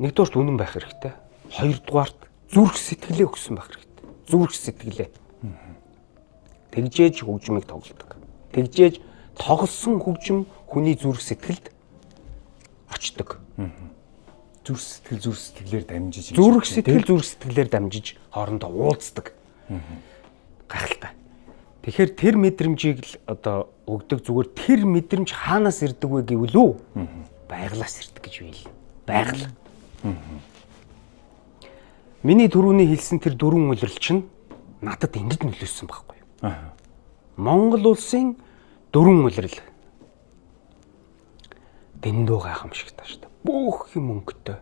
Нэгдүгээрт үнэн байх хэрэгтэй. Хоёрдугаарт зүрх сэтгэлээ өгсөн байх хэрэгтэй. Зүрх сэтгэлээ. Тэгжээж хөгжмийг тоглодог. Тэгжээж тоглосон хөгжим хүний зүрх сэтгэлд очдог. Зүрх сэтгэлээр дамжиж зүрх сэтгэлээр дамжиж хоорондоо уулздаг. Гайхалтай. Тэгэхээр тэр мэдрэмжийг л одоо өгдөг зүгээр тэр мэдрэмж хаанаас ирдэг вэ гэвэл үү? Байглаас ирдэг гэж үйл. Байгаль. Миний түрүүний хэлсэн тэр дөрвөн үйлрэл чинь надад ингэж нөлөөсөн байхгүй юу? Монгол улсын дөрвөн улирал дэндүү гайхамшигтай шүү дээ. Бүх юм өнгөтэй,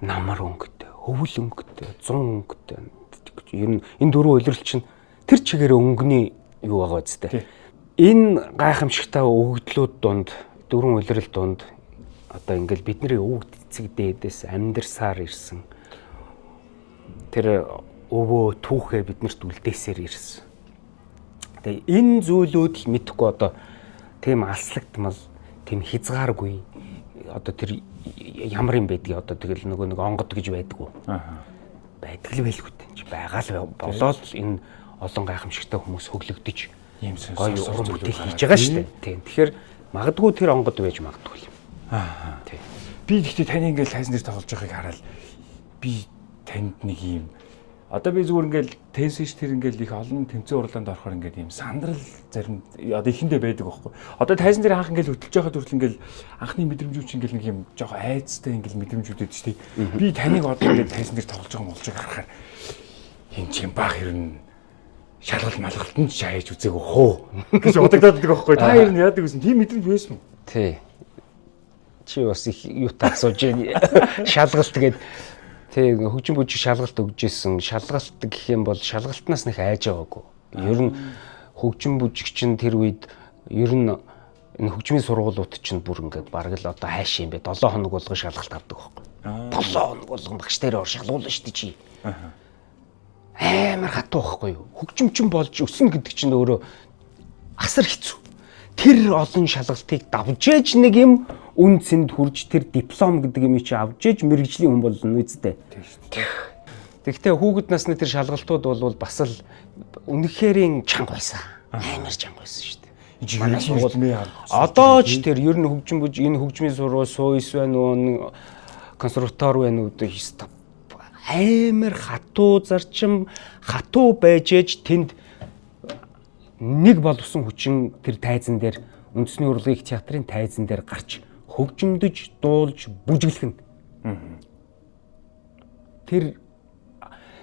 намар өнгөтэй, өвөл өнгөтэй, зун өнгөтэй. Ер нь энэ дөрвөн улирал чинь тэр чигээр өнгөний юу байгаа үстэй. Энэ гайхамшигтай өгөгдлүүд донд дөрвөн улирал донд одоо ингээл бидний өвгд эцэг дээдээс амьдэрсаар ирсэн. Тэр өвөө түүхээ биднэрт үлдээсээр ирсэн. Тэгээ энэ зүйлүүд л мэдхгүй одоо тийм алслагдмал, тийм хязгааргүй одоо тэр ямар юм байдгийг одоо тэгэл нэг онгод гэж байдгүй. Байдаг л байлгүй дээ. Байгаа л болоод энэ олон гайхамшигтай хүмүүс хөглөгдөж ийм гоё уран бүтээл хийж байгаа шүү дээ. Тийм. Тэгэхээр магадгүй тэр онгод байж магадгүй юм. Тийм. Би гэхдээ таны ингээл хайсан дээр тоглож байгааг хараад би танд нэг юм одоо би зүгээр ингээл тенсэж тэр ингээл их олон тэмцээн урлаанд орохоор ингээд юм сандрал зарим одоо ихэндээ байдаг байхгүй. Одоо тайзан дээр анх ингээл хөтлөж байхад хүртэл ингээл анхны мэдрэмжүүд чинь ингээл нэг юм жоохон айцтай ингээл мэдрэмжүүд өгдөг шүү дээ. Би таныг одоо ингээд тайзан дээр тоглож байгаа болж харахаар энэ чинь баг хэрнэ шалгал малгалтанд шааж үзээг хөө гэж бодогдоод байдаг байхгүй. Та ер нь яадаг гэсэн тийм мэдрэмж байсан уу? Тий. Чи бас их юутай асууж байна. Шалгалт гээд тий хөгжим бүжиг шалгалт өгжсэн. Шалгалт гэх юм бол шалгалтнаас нэг айж байгаагүй. Ер нь хөгжим бүжиг чинь тэр үед ер нь энэ хөгжмийн сургуулиуд чинь бүр ингээд бараг л одоо хайш юм бэ. 7 хоног болгон шалгалт авдаг байхгүй. 7 хоног болгон багш дээр оршуулна шүү дээ чи. Амар хатуу байхгүй юу? Хөгжимчин болж өснө гэдэг чинь өөрөө асар хэцүү. Тэр олон шалгалтыг давж ээж нэг юм үн цэнд хүрж тэр диплом гэдэг юм чи авж ээж мэрэгжлийн хүн болно үсттэй. Тэгэхдээ хүүхэд насны тэр шалгалтууд бол бас л үнэхэрийн чанга байсан. Амар чанга байсан шүү дээ. Манай сургууль одоо ч тэр ер нь хөгжим бүж энэ хөгжмийн сургууль сууис байна уу консерватор байна уу гэдэг амар хатуу зарчим хатуу байж ээж тэнд нэг боловсон хүчин тэр тайзан дээр үндэсний урлагийн их театрын тайзан дээр гарч хөгжимдөж дуулж бүжиглэх нь. Тэр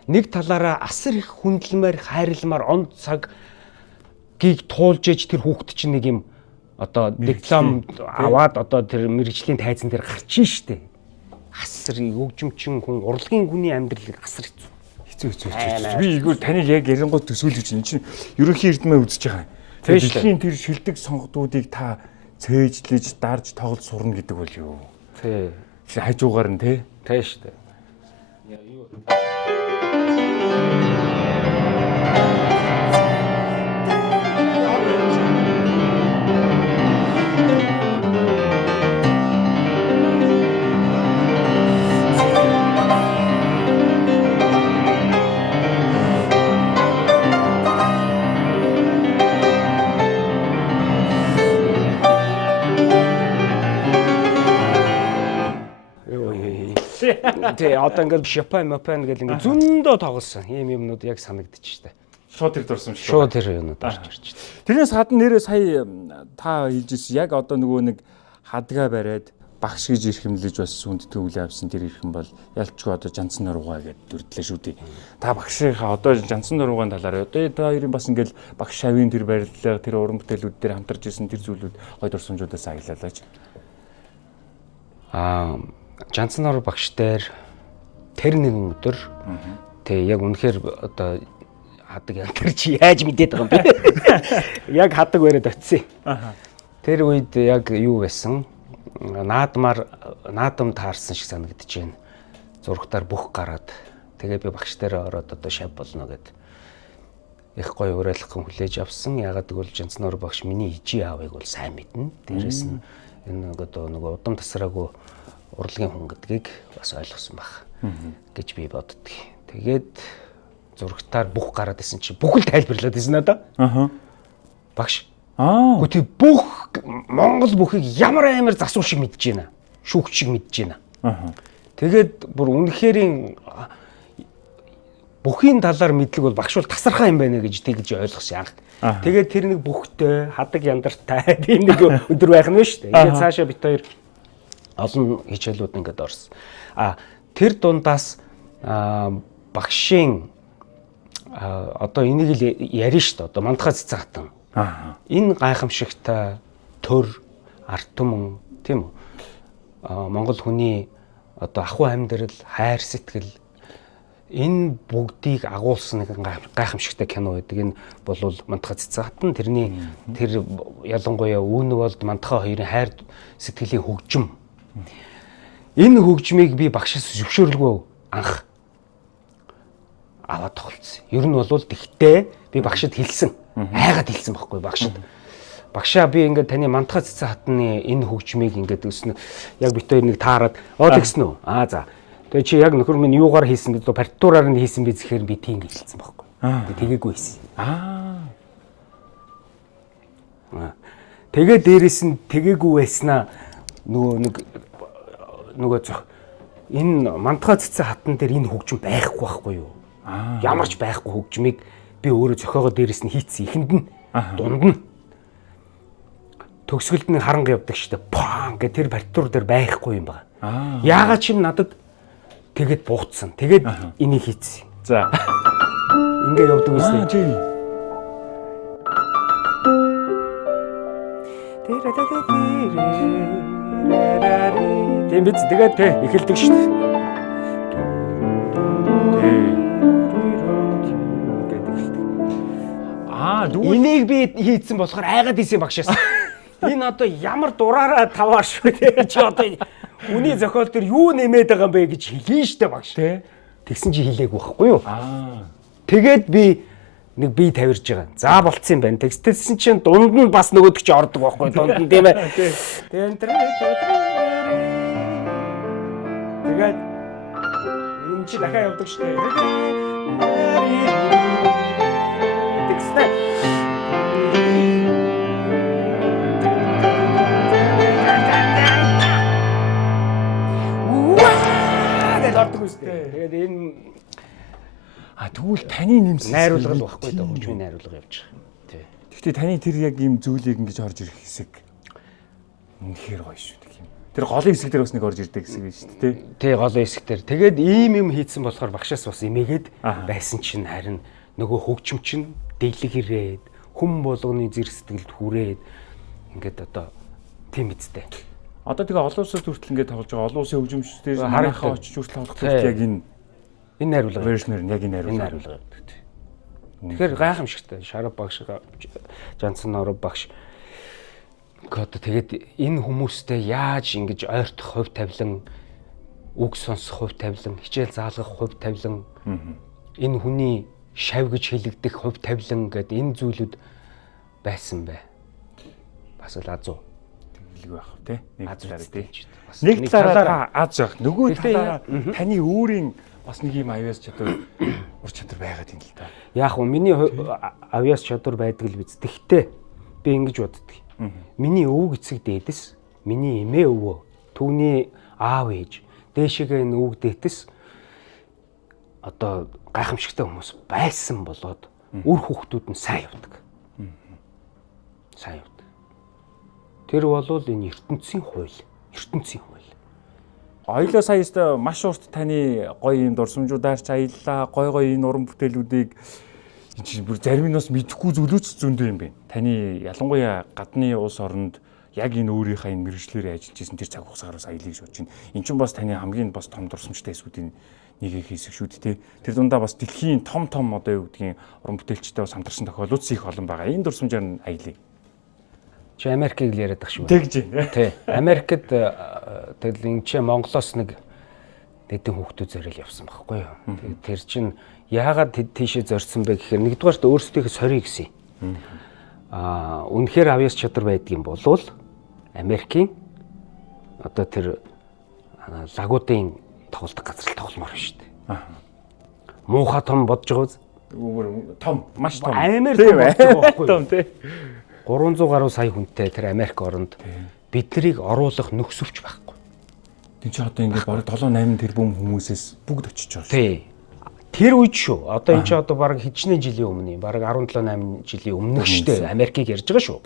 нэг талаараа асар их хүндэлмээр хайрламар он цагийг туулж ээж тэр хүүхэд чинь нэг юм одоо диплом аваад одоо тэр мэрэгжлийн тайзан дээр гарч штэ. Асар хөгжимчин хүн урлагийн хүний амьдралыг асар хэцүү. Би ийгүүр таныг яг ярингууд төсөөлж байна. Чинь ерөнхий эрдмээ үзэж байгаа. Дэлхийн тэр шилдэг сонгодуудыг та цээжлэж, дарж, тоглож сурна гэдэг бол юу? Тий. Хажуугаар нь тий. Тий шүү дээ. Тэ одоо ингээд Шопен гэл ингээд зөндөө тоглосон. Ийм юмнууд яг санагдчих штэ. Шууд тэр дурсан шүү. Шууд тэр юмнууд орж ирж штэ. Тэрнээс гадна нэрээ сая та хэлжсэн яг одоо нөгөө нэг хадгаа бариад багш гэж ирхэмлэж бас хүндтэй үйл авсан тэр ирхэн бол ялчгүй одоо Жанцсан нуруугаа гэд дүрдлээ шүү дээ. Та багшийнхаа одоо Жанцсан нуруугаан талаар одоо та хоёрын бас ингээд багш шавийн тэр барилга тэр уран бүтээлүүд дээр хамтарч исэн тэр зүйлүүд гой дурсамжуудаас аялалаач. Жанцсан нуруу багш дээр тэр нэгэн өдөр тэг яг үнэхээр одоо хадаг янтарч яаж мэдээд байгаа юм бэ? Яг хадаг бариад очив. Тэр үед яг юу байсан? Наадам таарсан шиг санагдаж байна. Зургатаар бүх гараад тэгээ би багш дээр ороод одоо шав болно гэд их гоё уриалгын хүлээж авсан. Ягаад гэвэл Жанцсан нуруу багш миний хижи аавыг бол сайн мэднэ. Дээрээс нь энэ нөгөө удам тасраагүй урлагийн хүн гэдгийг бас ойлгосон баг гэж би боддөг. Тэгээд зургатаар бүх гараад исэн чи бүх л тайлбарлаад исэн надаа. Багш. Гэхдээ бүх Монгол бүхийг ямар амар засвар шиг мэдэж байна. Шүүгч шиг мэдэж байна. Тэгээд бүр үнэхэрийн бүхийн талаар мэдлэг бол багш бол тасархаа юм байна гэж тэгж ойлгосон анх. Тэгээд тэр нэг бүхтэй хадаг яндартай тийм нэг өдөр байх нь шүү дээ. Тэгээд цаашаа бит хоёр олон хичээлүүд ингээд орсон. Тэр дундаас багшийн одоо энийг л ярина шүү дээ. Одоо мандахаа цэцэн хатан Энэ гайхамшигтай төр, арт түмэн тийм үү? Монгол хүний одоо ахуй амьдрал, хайр сэтгэл энэ бүгдийг агуулсан нэг гайхамшигтай кино байдаг. Энэ болвол Мантахай цэцэн хатан тэрний тэр ялангуяа Үүнэ болд Мантахай хоёрын хайр сэтгэлийн хөгжим. Энэ хөгжмийг би багшаас зөвшөөрлгүй анх аваад тоглосон. Ер нь бол тэгтээ би багшд хэлсэн. Айгаад хэлсэн байхгүй багшд. Багшаа би ингээд таны Мантахай цэцэн хатны энэ хөгжмийг ингээд өснө. Яг бит хоёр нэг таарад тэгсэн үү? За. Тэгээ чи яг нөхөр минь юугаар хийсэн бэ? Партитураар нь хийсэн бэ гэхээр би тийм хэлсэн байхгүй. Би тэгээгүй хийсэн. Тэгээ дээрэс нь тэгээгүй байснаа нөгөө энэ Мантахай цэцэн хатан дээр энэ хөгжим байхгүй байхгүй юу? Ямар ч байхгүй хөгжмийг би өөрөө зохиогоо дээрэс нь хийцсэн. Ихэнд нь дунд нь төгсгөлд нэг харанга явдаг штэ. Паа гэ тэр партитур дээр байхгүй юм байна. Яагаад ч юм надад тэгээд бууцсан. Тэгээд энийг хийцсэн. За. Ингээ явдаг үстэй. Тийм биз тэгээд эхэлдэг штэ. Энийг би хийцэн болохоор айгаад исэн багшаас. Энэ одоо ямар дураараа таваар шүү те. Чи одоо үний зохиол төр юу нэмээд байгаа юм бэ гэж хэлэн штэ багш. Тэгсэн чи хэлээгүй байхгүй юу? Тэгээд би нэг бие тавирж байгаа. За болцсон юм байна. Тэгсэн чинь дунд нь бас нөгөөдөг чи ордог байхгүй дунд нь тийм ээ. Тэгээд энэ чи дахиад явдаг штэ. Тэгсэн. Тэгээд энэ тэгвэл таны нэмсэн найруулга байхгүй даа хөгжмийн найруулга явж байгаа. Тий. Гэхдээ таны тэр яг ийм зүйлийг ингэж орж ирэх хэсэг үнэхээр гоё шүү дээ юм. Тэр голын хэсэг дээр бас нэг орж ирдэг хэсэг шүү дээ, тий. Тий, голын хэсэг дээр. Тэгээд ийм юм хийцэн болохоор багшаас бас эмээгээд байсан чинь харин нөгөө хөгжим чинь дэглэг ирээд хүм болгоны зэрэг сэтгэлд хүрээд ингээд одоо тийм үстэй. Одоо тэгээ олон улсад хүртэл ингээд тоглож байгаа олон улсын хөгжимчдээс харахаа очиж хүртэл тоглох яг энэ найруулга вершнэр яг энэ найруулга гэдэг. Тэгэхээр гайхамшигтай Шарав багш, Жансан Оров багш одоо тэгээд энэ хүмүүстэй яаж ингэж ойртох хувь тавилан, үг сонсох хувь тавилан, хичээл заалгах хувь тавилан, энэ хүний шав гэж хэлэгдэх хувь тавилан гэдэг энэ зүйлүүд байсан бай. Бас л азуу байх тий. Нэг талаараа тий. Нэг талаараа аз явах. Нөгөө талаараа таны өөрийн бас нэг юм авьяас чадвар ур чадвар байгаад юм л та. Яг уу миний авьяас чадвар байдаг л биз. Тэгтээ би ингэж боддог. Миний өвөг эцэг дээдэс, миний эмээ өвөө, түүний аав ээж, дээшээгээ энэ өвөг дээдэс одоо гайхамшигтай хүмүүс байсан болоод үр хүүхдүүд нь сайн явдаг. Сайн явдаг. Тэр болвол энэ ертөнцийн хууль. Оёлоо саяста маш урт таны гоё юм дурсамжуудаарч аяллаа, гоё энэ уран бүтээлүүдийг бүр зарим нь бас мэдэхгүй зүйлүүч зөндөө юм байна. Таны ялангуяа гадны улс оронд яг энэ өөрийнхөө энэ мэргэжлэрээ ажиллаж исэн тэр цаг хугацаараас аялыг шууд чинь. Эн чинь бас таны хамгийн бас том дурсамжтай хэсгүүдийн нэг хэсэг шүү дээ. Тэр дундаа бас дэлхийн том одоо юу гэдгийг уран бүтээлчтэй бас хамтарсан тохиолдлууд их олон байгаа. Энэ дурсамжаар нь аялыг чи Америкийг л яриад байх шүү. Тэгж байна. Тий. Америкт тэгэл энэ чи Монголоос нэг дэдэн хүүхдүүд зэрэг явсан байхгүй юу. Тэр чин яагаад тийшээ зорьсон бэ гэхээр нэгдүгээрт өөрсдийнхөө сорьё гэсэн. Үнэхээр авьяас чадвар байдгийн болвол Америкийн одоо тэр лагуудын тоглолт газар л тогломоор байна шүү дээ. Муухай том бодож байгаа үз. Том, маш том. Амар том бодож байгаа байхгүй юу. Том тий. 300 гаруй сая хүнтэй тэр Америк оронд биднийг оруулах нөхсөвч байхгүй. Тэг чи одоо ингээд бараг 7-8 тэрбум хүмүүсээс бүгд очиж байгаа шүү. Тий. Тэр үед шүү. Одоо энэ чи одоо бараг хэдчнээ жилийн өмнө, бараг 17-8 жилийн өмнөх штэ Америкийг ярьж байгаа шүү.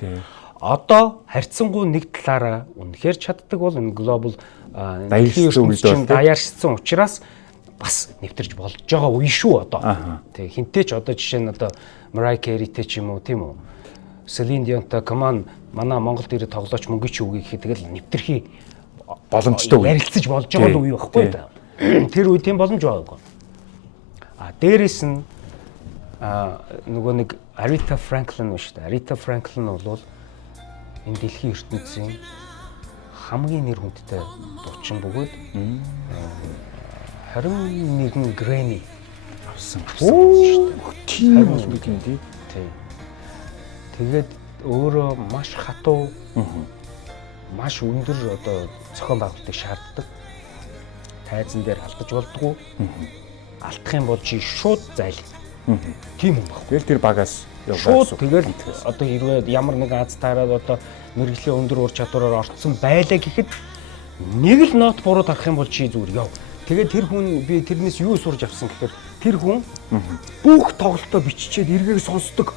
Одоо харьцангуй нэг талаараа үнэхээр чаддаг бол энэ глобал даяаршсан учраас бас нэвтэрч болж байгаа үе шүү одоо. Тэг хинтээ ч одоо жишээ нь одоо Mariah Carey-тэй ч юм уу тийм үү. Celine Dion-тай come on манай Монголд ирээд тоглооч мөнгө чи өгье гэхэд тэгэл нэвтрхий боломжтой үе. ярилцаж болж байгаа үе байхгүй да. Тэр үед тийм боломж байгаагүй. Дээрээс нь нөгөө нэг Aretha Franklin шүү дээ. Aretha Franklin бол энэ дэлхийн ертөнцийн хамгийн нэр хүндтэй дуучин бөгөөд 21 Grammy авсан шүү дээ. Тийм бол мэдэн тий. Тэгээд өөрөө маш хатуу маш өндөр одоо зохион байгуулалтыг шаарддаг. Тайзан дээр алдаж болдгоо. Алдах юм бол чи шууд зайл. Тийм юм байна. Тэгэл тэр багаас шууд тэгэл одоо хэрвээ ямар нэг аз таараад одоо мэрэгжлийн өндөр ур чадвараар орцсон байлаа гэхэд нэг л нот буруу тарах юм бол чи зүгээр яв. Тэгээд тэр хүн би тэрнээс юу сурж авсан гэхээр тэр хүн бүх тоглолтоо биччихээд эргээд сонсдог.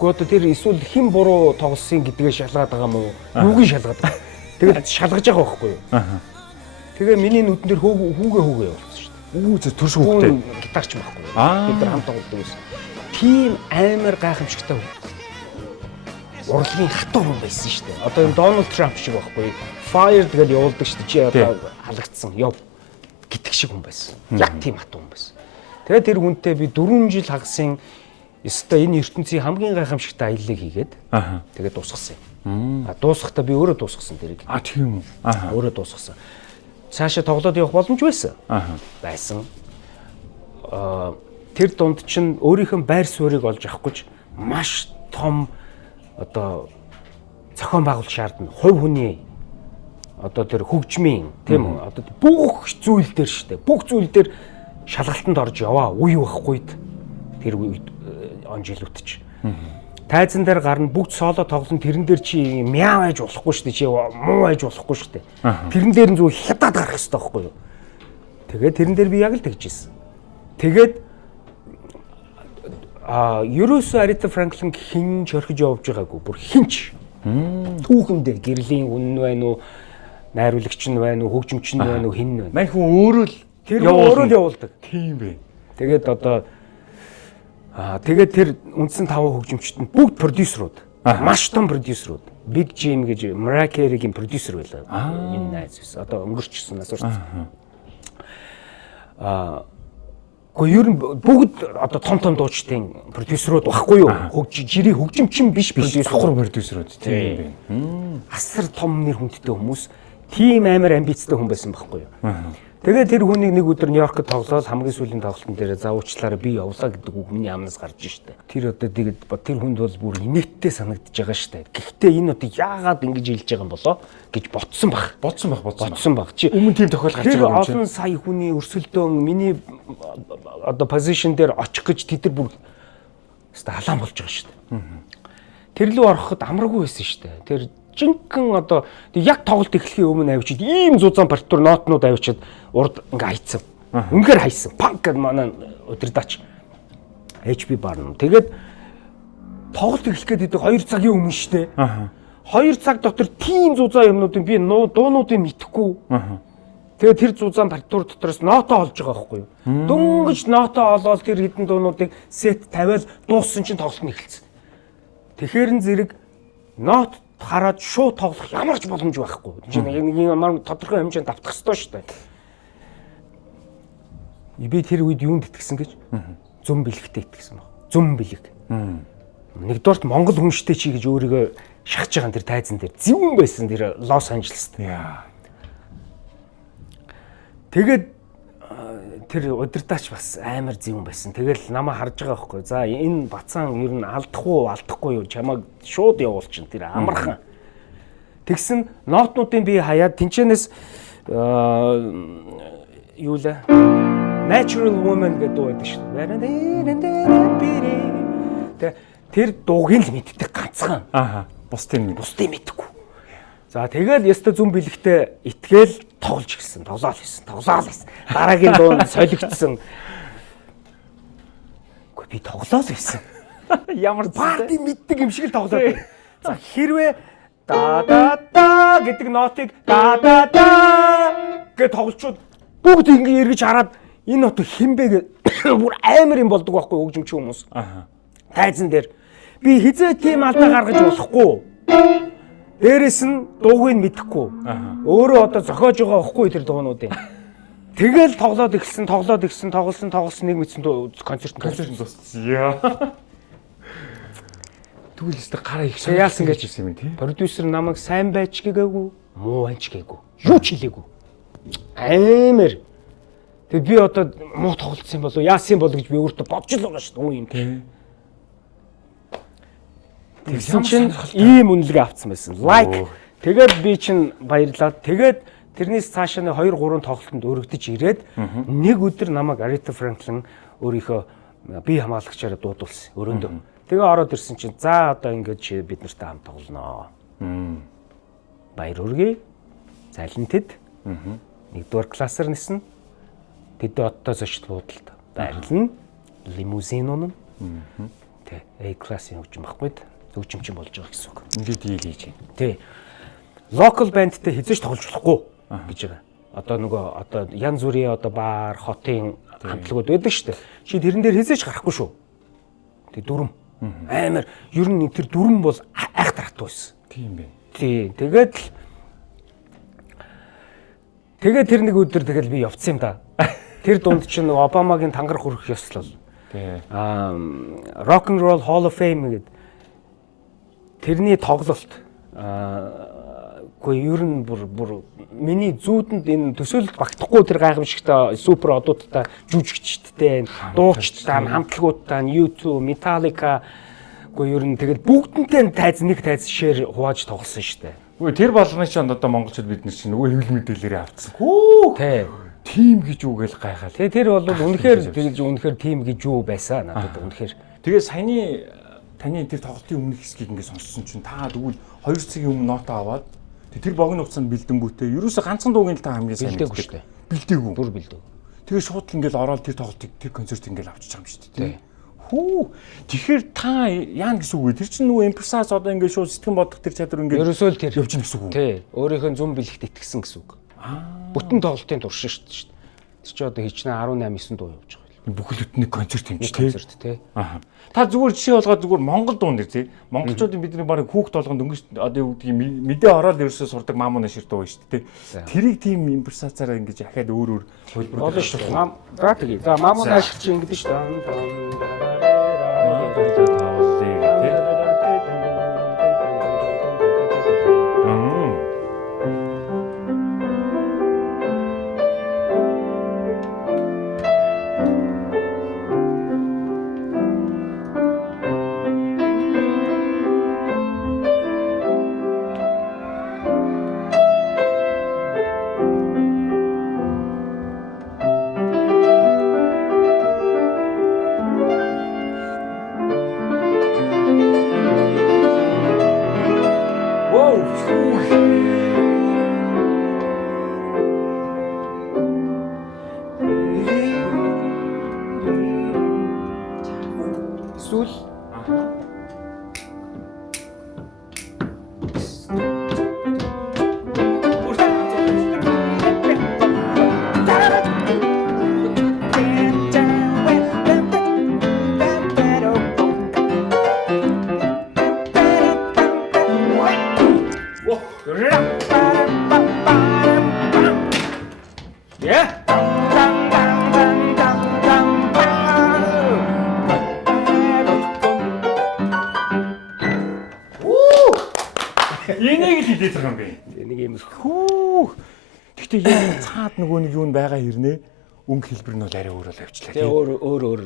Гэхдээ тэр эсвэл хэн буруу тоглосон гэдгээ шалгаад байгаа юм уу? Юуг шалгаад байгаа. Тэгээд шалгаж байгаа байхгүй юу? Тэгээ миний нүдэн дээр хүүгээ явуулсан шүү дээ. Үгүй зөв төрш хүүхдээ. Гитарч байхгүй юу? Бид нар хамт тоглодог байсан. Тийм амар гайхамшигтай урлагийн хатуу хүн байсан шүү дээ. Одоо энэ Donald Trump шиг байхгүй юу? Fire тэгэл явуулдаг шүү дээ. Чи одоо халагдсан. Яв гитг шиг хүн байсан. Яг тийм хатуу хүн байсан. Тэгээд тэр хүнтэй би 4 жил хагасын ёстой энэ ертөнцийн хамгийн гайхамшигтай аяллыг хийгээд тэгээд дуусгасан юм. Дуусгахдаа би өөрөө дуусгасан тэрийг. Тийм үү. Өөрөө дуусгасан. Цаашаа тоглоод явах боломж байсан. Байсан. Тэр дунд чинь өөрийнх нь байр суурийг олж авах гэж маш том одоо зохион байгуулалт шаардна. Хувь хүний одоо тэр хөгжмийн тийм үү? Одоо бүх зүйл дээр шүү дээ. Бүх зүйл дээр шалгалтанд орж яваа. Үе байхгүй тэр үед он жилүүтч. Тайзан дээр гарна бүгд соло тоглоно тэрэн дээр чи мяа байж болохгүй шүү дээ. Чи муу байж болохгүй шүү дээ. Тэрэн дээр нь зүгээр хятад гарах хэрэгтэй байхгүй юу? Тэгээд тэрэн дээр би яг л тэгжсэн. Тэгээд ерөөсөө Aretha Franklin хин ч орхиж явж байгаагүй. Бүр хинч. Түүхэндээ гэрлийн үнэн байна уу? Найруулагч нь байна уу? Хөгжимч нь байна уу? Хин нь байна. Мань хүн өөрөө л тэр өөрөө л явуулдаг. Тийм бэ. Тэгээд одоо тэгээд тэр үндсэн 5 хөгжимчт нь бүгд продюсерууд. Маш том продюсерууд. Big Jim гэж Mariah Carey-гийн продюсер байлаа. Миний найз байсан. Одоо өнгөрчихсөн нас урсан. Гэхдээ ер нь бүгд одоо том дуучдын продюсерууд баггүй юу? Жирийн хөгжимчин биш давхар продюсерууд тийм бэ. Асар том нэр хүндтэй хүмүүс, тийм амар амбицтай хүн байсан баггүй юу? Тэгээд тэр хүнийг нэг өдөр Нью-Йоркт тоглоод хамгийн сүүлийн тоглолтын дээр заавуучлаараа би явлаа гэдэг үг миний амнаас гарч штэ. Тэр одоо тэгээд тэр хүнд бол бүр инээдтэй санагдаж байгаа штэ. Гэхдээ энэ одоо яагаад ингэж хэлж байгаа юм болоо гэж ботсон баг. Ботсон баг. Чи өмнө тийм тохиол гарч байгаа юм чи. Тэр олон сая хүний өрсөлдөөн миний одоо позишн дээр очих гэж тэд нар бүр өстой халаан болж байгаа штэ. Тэр лүү ороход амаргүй байсан штэ. Тэр жинхэнэ одоо яг тоглолт эхлэхийн өмнө авчид ийм зузаан партитур нотнууд авчид урд ингээ хайцсан. Үнэхээр хайсан. Панк гэдэг манай удирдаач HP Barnum. Тэгээд тоглолт эхлэх гээд 2 цагийн өмнө штэ. 2 цаг дотор тийм зузаан юмнуудыг би дуунуудыг мэдэхгүй. Тэгээд тэр зузаан партитур дотроос нотоо олж байгаа байхгүй юу? Дөнгөж нотоо олоод тэр хэдэн дуунуудыг сет тавиал дууссан чинь тоглолт нь эхэлсэн. Тэгэхээр н зэрэг нот хараад шууд тоглох ямар ч боломж байхгүй. Нэг юм тодорхой хэмжээнд давтах ёстой шүү дээ. Би тэр үед юунд итгэсэн гэж? Зүм бэлэгтэй итгэсэн баг. Зүм бэлэг. Нэгдүгээрт Монгол хүнштэй чи гэж өөрийгөө шахаж байгаа тэр тайзан дээр зөвүүн байсан тэр Лос Анжелест. Тэгээд тэр удирдаач бас амар зөвүүн байсан. Тэгэл намайг харж байгаа байхгүй. За энэ бацаан ер нь алдахгүй юу чамайг шууд явуулчин тэр амархан. Тэгсэн нотнуудын би хаяад тэнчэнээс юу лээ Natural Woman гэдэг дуу байдаг шүү дээ. Тэр дууг л мэддэг ганцхан. Бусдын мэдэхгүй. За тэгэл яста зүм бэлэгтээ итгээл тоглож ирсэн. Тоглоал хийсэн. Дараагийн дуу солигдсон. Гэхдээ би тоглоал хийсэн. Ямар парти мэддэг юм шиг л тоглоод. За хэрвээ да гэдэг нотыг да гэж тоглолчууд бүгд ингэ эргэж хараад энэ нот хинбэ гэж бүр амар юм болдог байхгүй хөгжимч хүмүүс. Тайзан дээр Би хизээ тийм алдаа гаргаж болохгүй. Дээрэс нь дууг нь мэдэхгүй. Өөрөө одоо зохиож байгаа байхгүй тэр дуунуудыг. Тэгэл тоглоод ихсэн, тоглосон нэг мэдсэн концерт дууссан. Яа. Тэгвэл өстө гараа их яасан гэж хэлсэн юм тий. Продюсер намайг сайн байж гээгүй, муу байж гээгүй. Юу ч хэлээгүй. Амар. Тэг би одоо муу тоглолцсон болов яасан бол гэж би өөртөө бодож л байгаа шүү дээ. Үу юм тий. Тэгсэн чинь ийм үнэлгээ авцсан байсан. Лайк. Тэгээд би чинь баярлаад тэгээд тэрнээс цаашаа 2 3 тоглолтод өргөдөж ирээд нэг өдөр намайг Aretha Franklin өөрийнхөө бие хамгаалагчаараа дуудуулсан өрөөндөө. Тэгээ ороод ирсэн чинь за одоо ингэж бид нартай хамт тоглоно. Баяр хүргэе. Залинтэд. Нэгдүгээр классаар нисэн. Тэд одтой зочд буудалд байрлана. Лимузин унана. Тэ A классын хөгжим баггүй. Хөгжимчин болж байгаа гэсэн үг. Ингээд ийг хийж байна. Тэ. Локал бандтай хизээж тоглож болохгүй гэж байгаа. Одоо нөгөө одоо янз бүрийн одоо баар, хотын хамтлагууд байдаг шүү дээ. Чи тэрэн дээр хизээж гарахгүй шүү. Тэг дүрм. Амар ер нь тэр дүрм бол айхтархтай байсан. Тийм бэ. Тий. Тэгээд тэр нэг өдөр тэгэл би явцсан юм да. Тэр дунд чинь Обамагийн тангар хүрэх ёслол. Тий. Rock and Roll Hall of Fame гэдэг тэрний тоглолт үгүй ер нь бүр миний зүүдэнд энэ төсөөлөлд багтахгүй тэр гайхамшигтай супер одуудтай жүжигчдтэй дуучдтай хамтлагуудтай U2 Metallica үгүй ер нь тэгэл бүгднтэй нэг тайз шеэр хувааж тоглосон шүү дээ. Үгүй тэр болгоны чинь одоо монголчууд бид нар чинь нөгөө хэвлэл мэдээлэлээр авцсан. Хөө. Тий. Тим гэж үгээл гайхаад. Тэр бол үнэхээр тим гэж юу байсан надад үнэхээр. Тэгээ саяны таны тэр тоглолтын өмнөх хэсгийг ингээд сонссон чинь та тэгвэл 2 цагийн өмнө ноото аваад тэр богино хугацаанд бэлдэнгүүтээ ерөөсө ганцхан дуугийн л та хамгийн сайн бэлдээгүй шүү дээ. Бэлдээгүй. Бүр бэлдээ. Тэгээ шууд ингээд ороод тэр тоглолтыг тэр концерт ингээд авчиж байгаа юм шүү дээ. Хүү. Тэгэхээр та яана гэсэн үг вэ? Тэр чинь нөгөө импресас одоо ингээд шууд сэтгэн бодох тэр чадвар ингээд ерөөсөө л тэр явж гин гэсэн үг. Тий. Өөрийнхөө зүн бэлэгт итгэсэн гэсэн үг. Бүтэн тоглолтын туршин шүү дээ. Тэр чи одоо хичнээн 18 9 дуу явж байгаа. Бүхэл бүтний концерт юм чи тий. Концерт тий. Аа. Та зүгээр жишээ болгоод зүгээр Монгол дуун дээр тий. Монголчуудын бидний барыг хүүхд толгонд өнгөш одоо юу гэдгийг мэдээ ороод ерөөсөө сурдаг маамууны шир дуу шүү дээ тий. Тэрийг тийм импресацаараа ингэж ахаад өөр хөлбөр болно шүү дээ. За тэгээ. За маамууны ашиг чи ингэдэж шүү дээ. Энийг л хэлээд байгаа юм бэ. Нэг юм хүү. Гэхдээ яг цаад нөгөө нэг юу н байгаа хэрнээ өнгө хэлбэр нь бол арай өөр бол авчлаа. Тэгээ өөр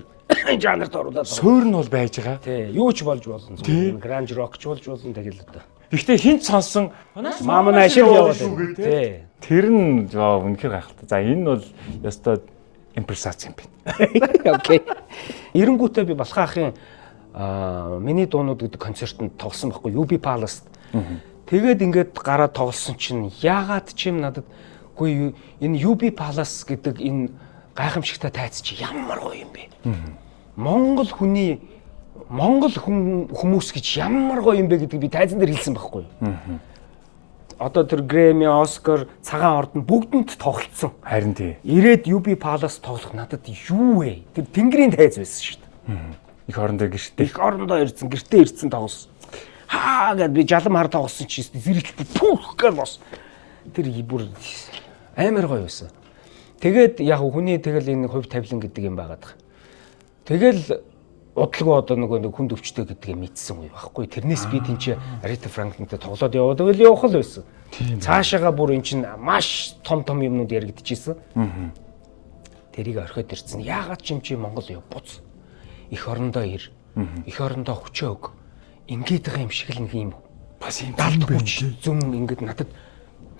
жанрт оруулаад. Суурь нь бол байж байгаа. Тий, юу ч болж болно. Гранж рок ч болж болно тэгэл одоо. Гэхдээ хинт сонсон маамаа ашиг яваад байна. Тий. Тэр нь үнэхээр гайхалтай. За энэ бол ёстой импресац юм байна. Окей. Эренгүүтээ би Балхан ахын миний дуунууд гэдэг концертанд тоглосон байхгүй UB Palace. Тэгээд ингээд гараад тоглосон чинь яагаад ч юм надад үгүй энэ UB Palace гэдэг энэ гайхамшигтай тайц чи ямар гоё юм бэ? Монгол хүмүүс гэж ямар гоё юм бэ гэдгийг би тайзан дээр хэлсэн байхгүй юу? Одоо тэр Grammy, Oscar, цагаан ордонд бүгдэнд тоглолцсон. Харин тий. Ирээд UB Palace тоглох надад юу вэ? Тэр тэнгэрийн тайз байсан шүү дээ. Их орондоо гэртээ. Их орондоо ирсэн, гэртээ ирсэн тоглосон. Хаа гэд би жалам хар тоглосон чи зэрэг пүүх гэж бос. Тэр бүр амар гоё байсан. Тэгээд яг хүний тэгэл энэ хувь тавилан гэдэг юм байгаад байгаа. Тэгэл удалгүй одоо нэг хүнд өвчтэй гэдгийг мэдсэн үе байхгүй. Тэрнээс би тийч Aretha Franklin-тэй тоглоод яваад байвал явах л байсан. Цаашаага бүр эн чинь маш том юмнууд яригдчихсэн. Тэрийг орхиод ирсэн. Яагаад ч юм чи Монгол яв буц. Их орондоо ир. Их орондоо хүчээ өг. Ингээд байгаа юм шиг л нэг юм. Бас юм далд хүч зүм ингээд надад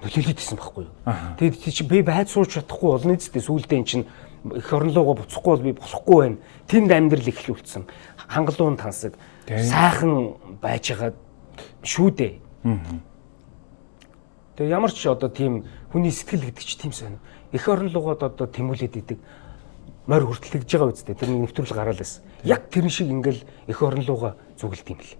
нөлөөлөд исэн байхгүй юу. Тэгээд чи би байд сууж чадахгүй болно үсттэй сүүлдээ эн чинь их оронлогоо буцахгүй бол би босохгүй байна. Тэнд амьдрал эхлүүлсэн. Хангалуун тансаг сайхан байж байгаа шүү дээ. Тэгээ ямар ч одоо тийм хүний сэтгэл гэдэг чи тийм сайн. Их оронлогоод одоо тэмүүлээд идэг морь хүртэл тэгж байгаа үсттэй. Тэр нэг нэвтрүүл гараал байсан. Яг тэрэн шиг ингээл их оронлогоо зүгэлт юм бэл.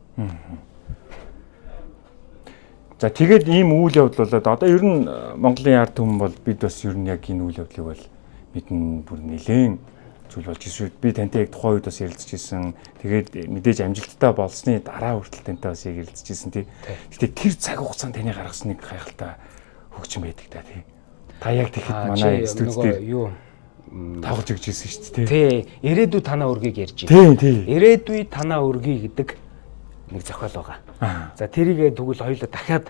За тэгээд ийм үйл явдал болоод одоо ер нь Монголын ард түмэн бол бид бас ер нь яг энэ үйл явдлыг бол мэдэн бүр нэлээд зүйл болж ирсэн шүү. Би тантай яг тухайн үед бас ярилцчихсан. Тэгээд мэдээж амжилттай болсны дараа хүртэл тантай бас яг ярилцчихсан тий. Гэтэ тэр цаг хугацаанд таны гаргасан нэг гайхалтай хөгжим байдаг та тий. Та яг тэгэхэд манай студид дээр юу тоглож өгч ирсэн шүү дээ тий. Ирээдүй танаа өргийг ярьж байна. Тий. Ирээдүй танаа өргий гэдэг нэг зохиол байгаа. За тэрийг тэгвэл хоёулаа дахиад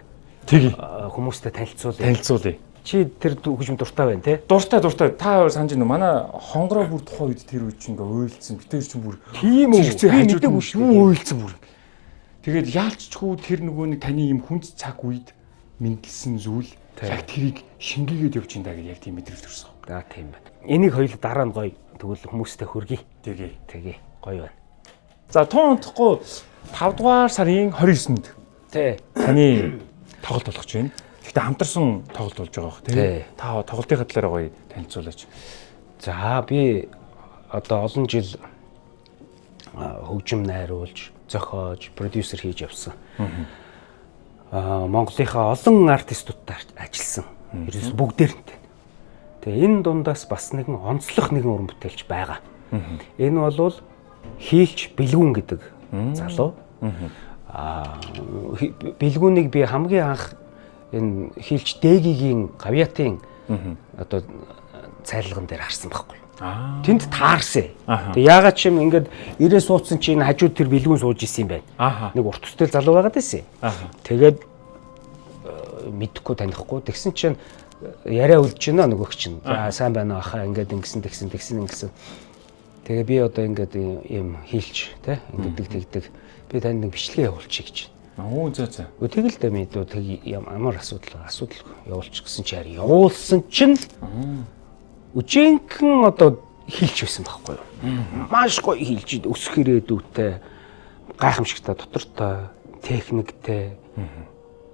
хүмүүстэй танилцуулъя. Чи тэр хөгжим дуртай байна тий? Дуртай. Та санаж байна уу? Манай хонгороо бүр тухайн үед тэр үед чинь ингээ уйлцсан. Битэр чинь бүр тийм үү? Би мэдээгүй шүү дээ. Уйлцсан бүр. Тэгээд яалччгүй тэр нөгөө нэг таны юм хүнд цаг үед мэдлсэн зүйл яг тэрийг шингээгээд явж энэ даа гэж яг тийм мэдрэл төрсөн. За тийм байна. Энийг хоёул дараа нь гоё тэгвэл хүмүүстэй хүргэе. Тэгээ. Гоё байна. За тун унтахгүй 5 дугаар сарын 29-нд тий. Таны тоглолт болгож байна. Гэхдээ хамтарсан тоглолт болж байгаа бох тий. Та тоглолтын талаар гоё танилцуулаач. За би одоо олон жил хөгжим найруулж, зохиож, продюсер хийж явсан. Монголынхаа олон артистуудтай ажилласан. Ерөөс бүгдээрнтэй. Тэгээ энэ дундаас бас нэгэн онцлог нэгэн уран бүтээлч байгаа. Энэ бол хийлч бэлгүүн гэдэг залуу. Бэлгүүнийг би хамгийн анх энэ хийлч Дэгигийн Гавьятын одоо цайлган дээр харсан байхгүй. Тэнд таарсан. Тэгээ яагаад ч юм ингээд ирээ суудсан чинь хажууд тэр бэлгүүн сууж исэн юм байна. Нэг урт төстэй залуу байгаад байсан. Тэгээд мэдхгүй танихгүй тэгсэн чинь яриа үлдэж байна нөгөөх чинь. За сайн байна ахаа ингээд ингэсэн. Тэгээ би одоо ингээд юм хийлч те ингээд тэгдэг. Би танд нэг бичлэгээ явуулчих гэж байна. Оо за. Тэгэл дээ мэдөө тэг ямар асуудал явуулчих гэсэн чи харин явуулсан чинь үжинхэн одоо хийлч байсан байхгүй юу. Маш гоё хийлч өсөх ирээдүйтэй гайхамшигтай дотортой техниктэй.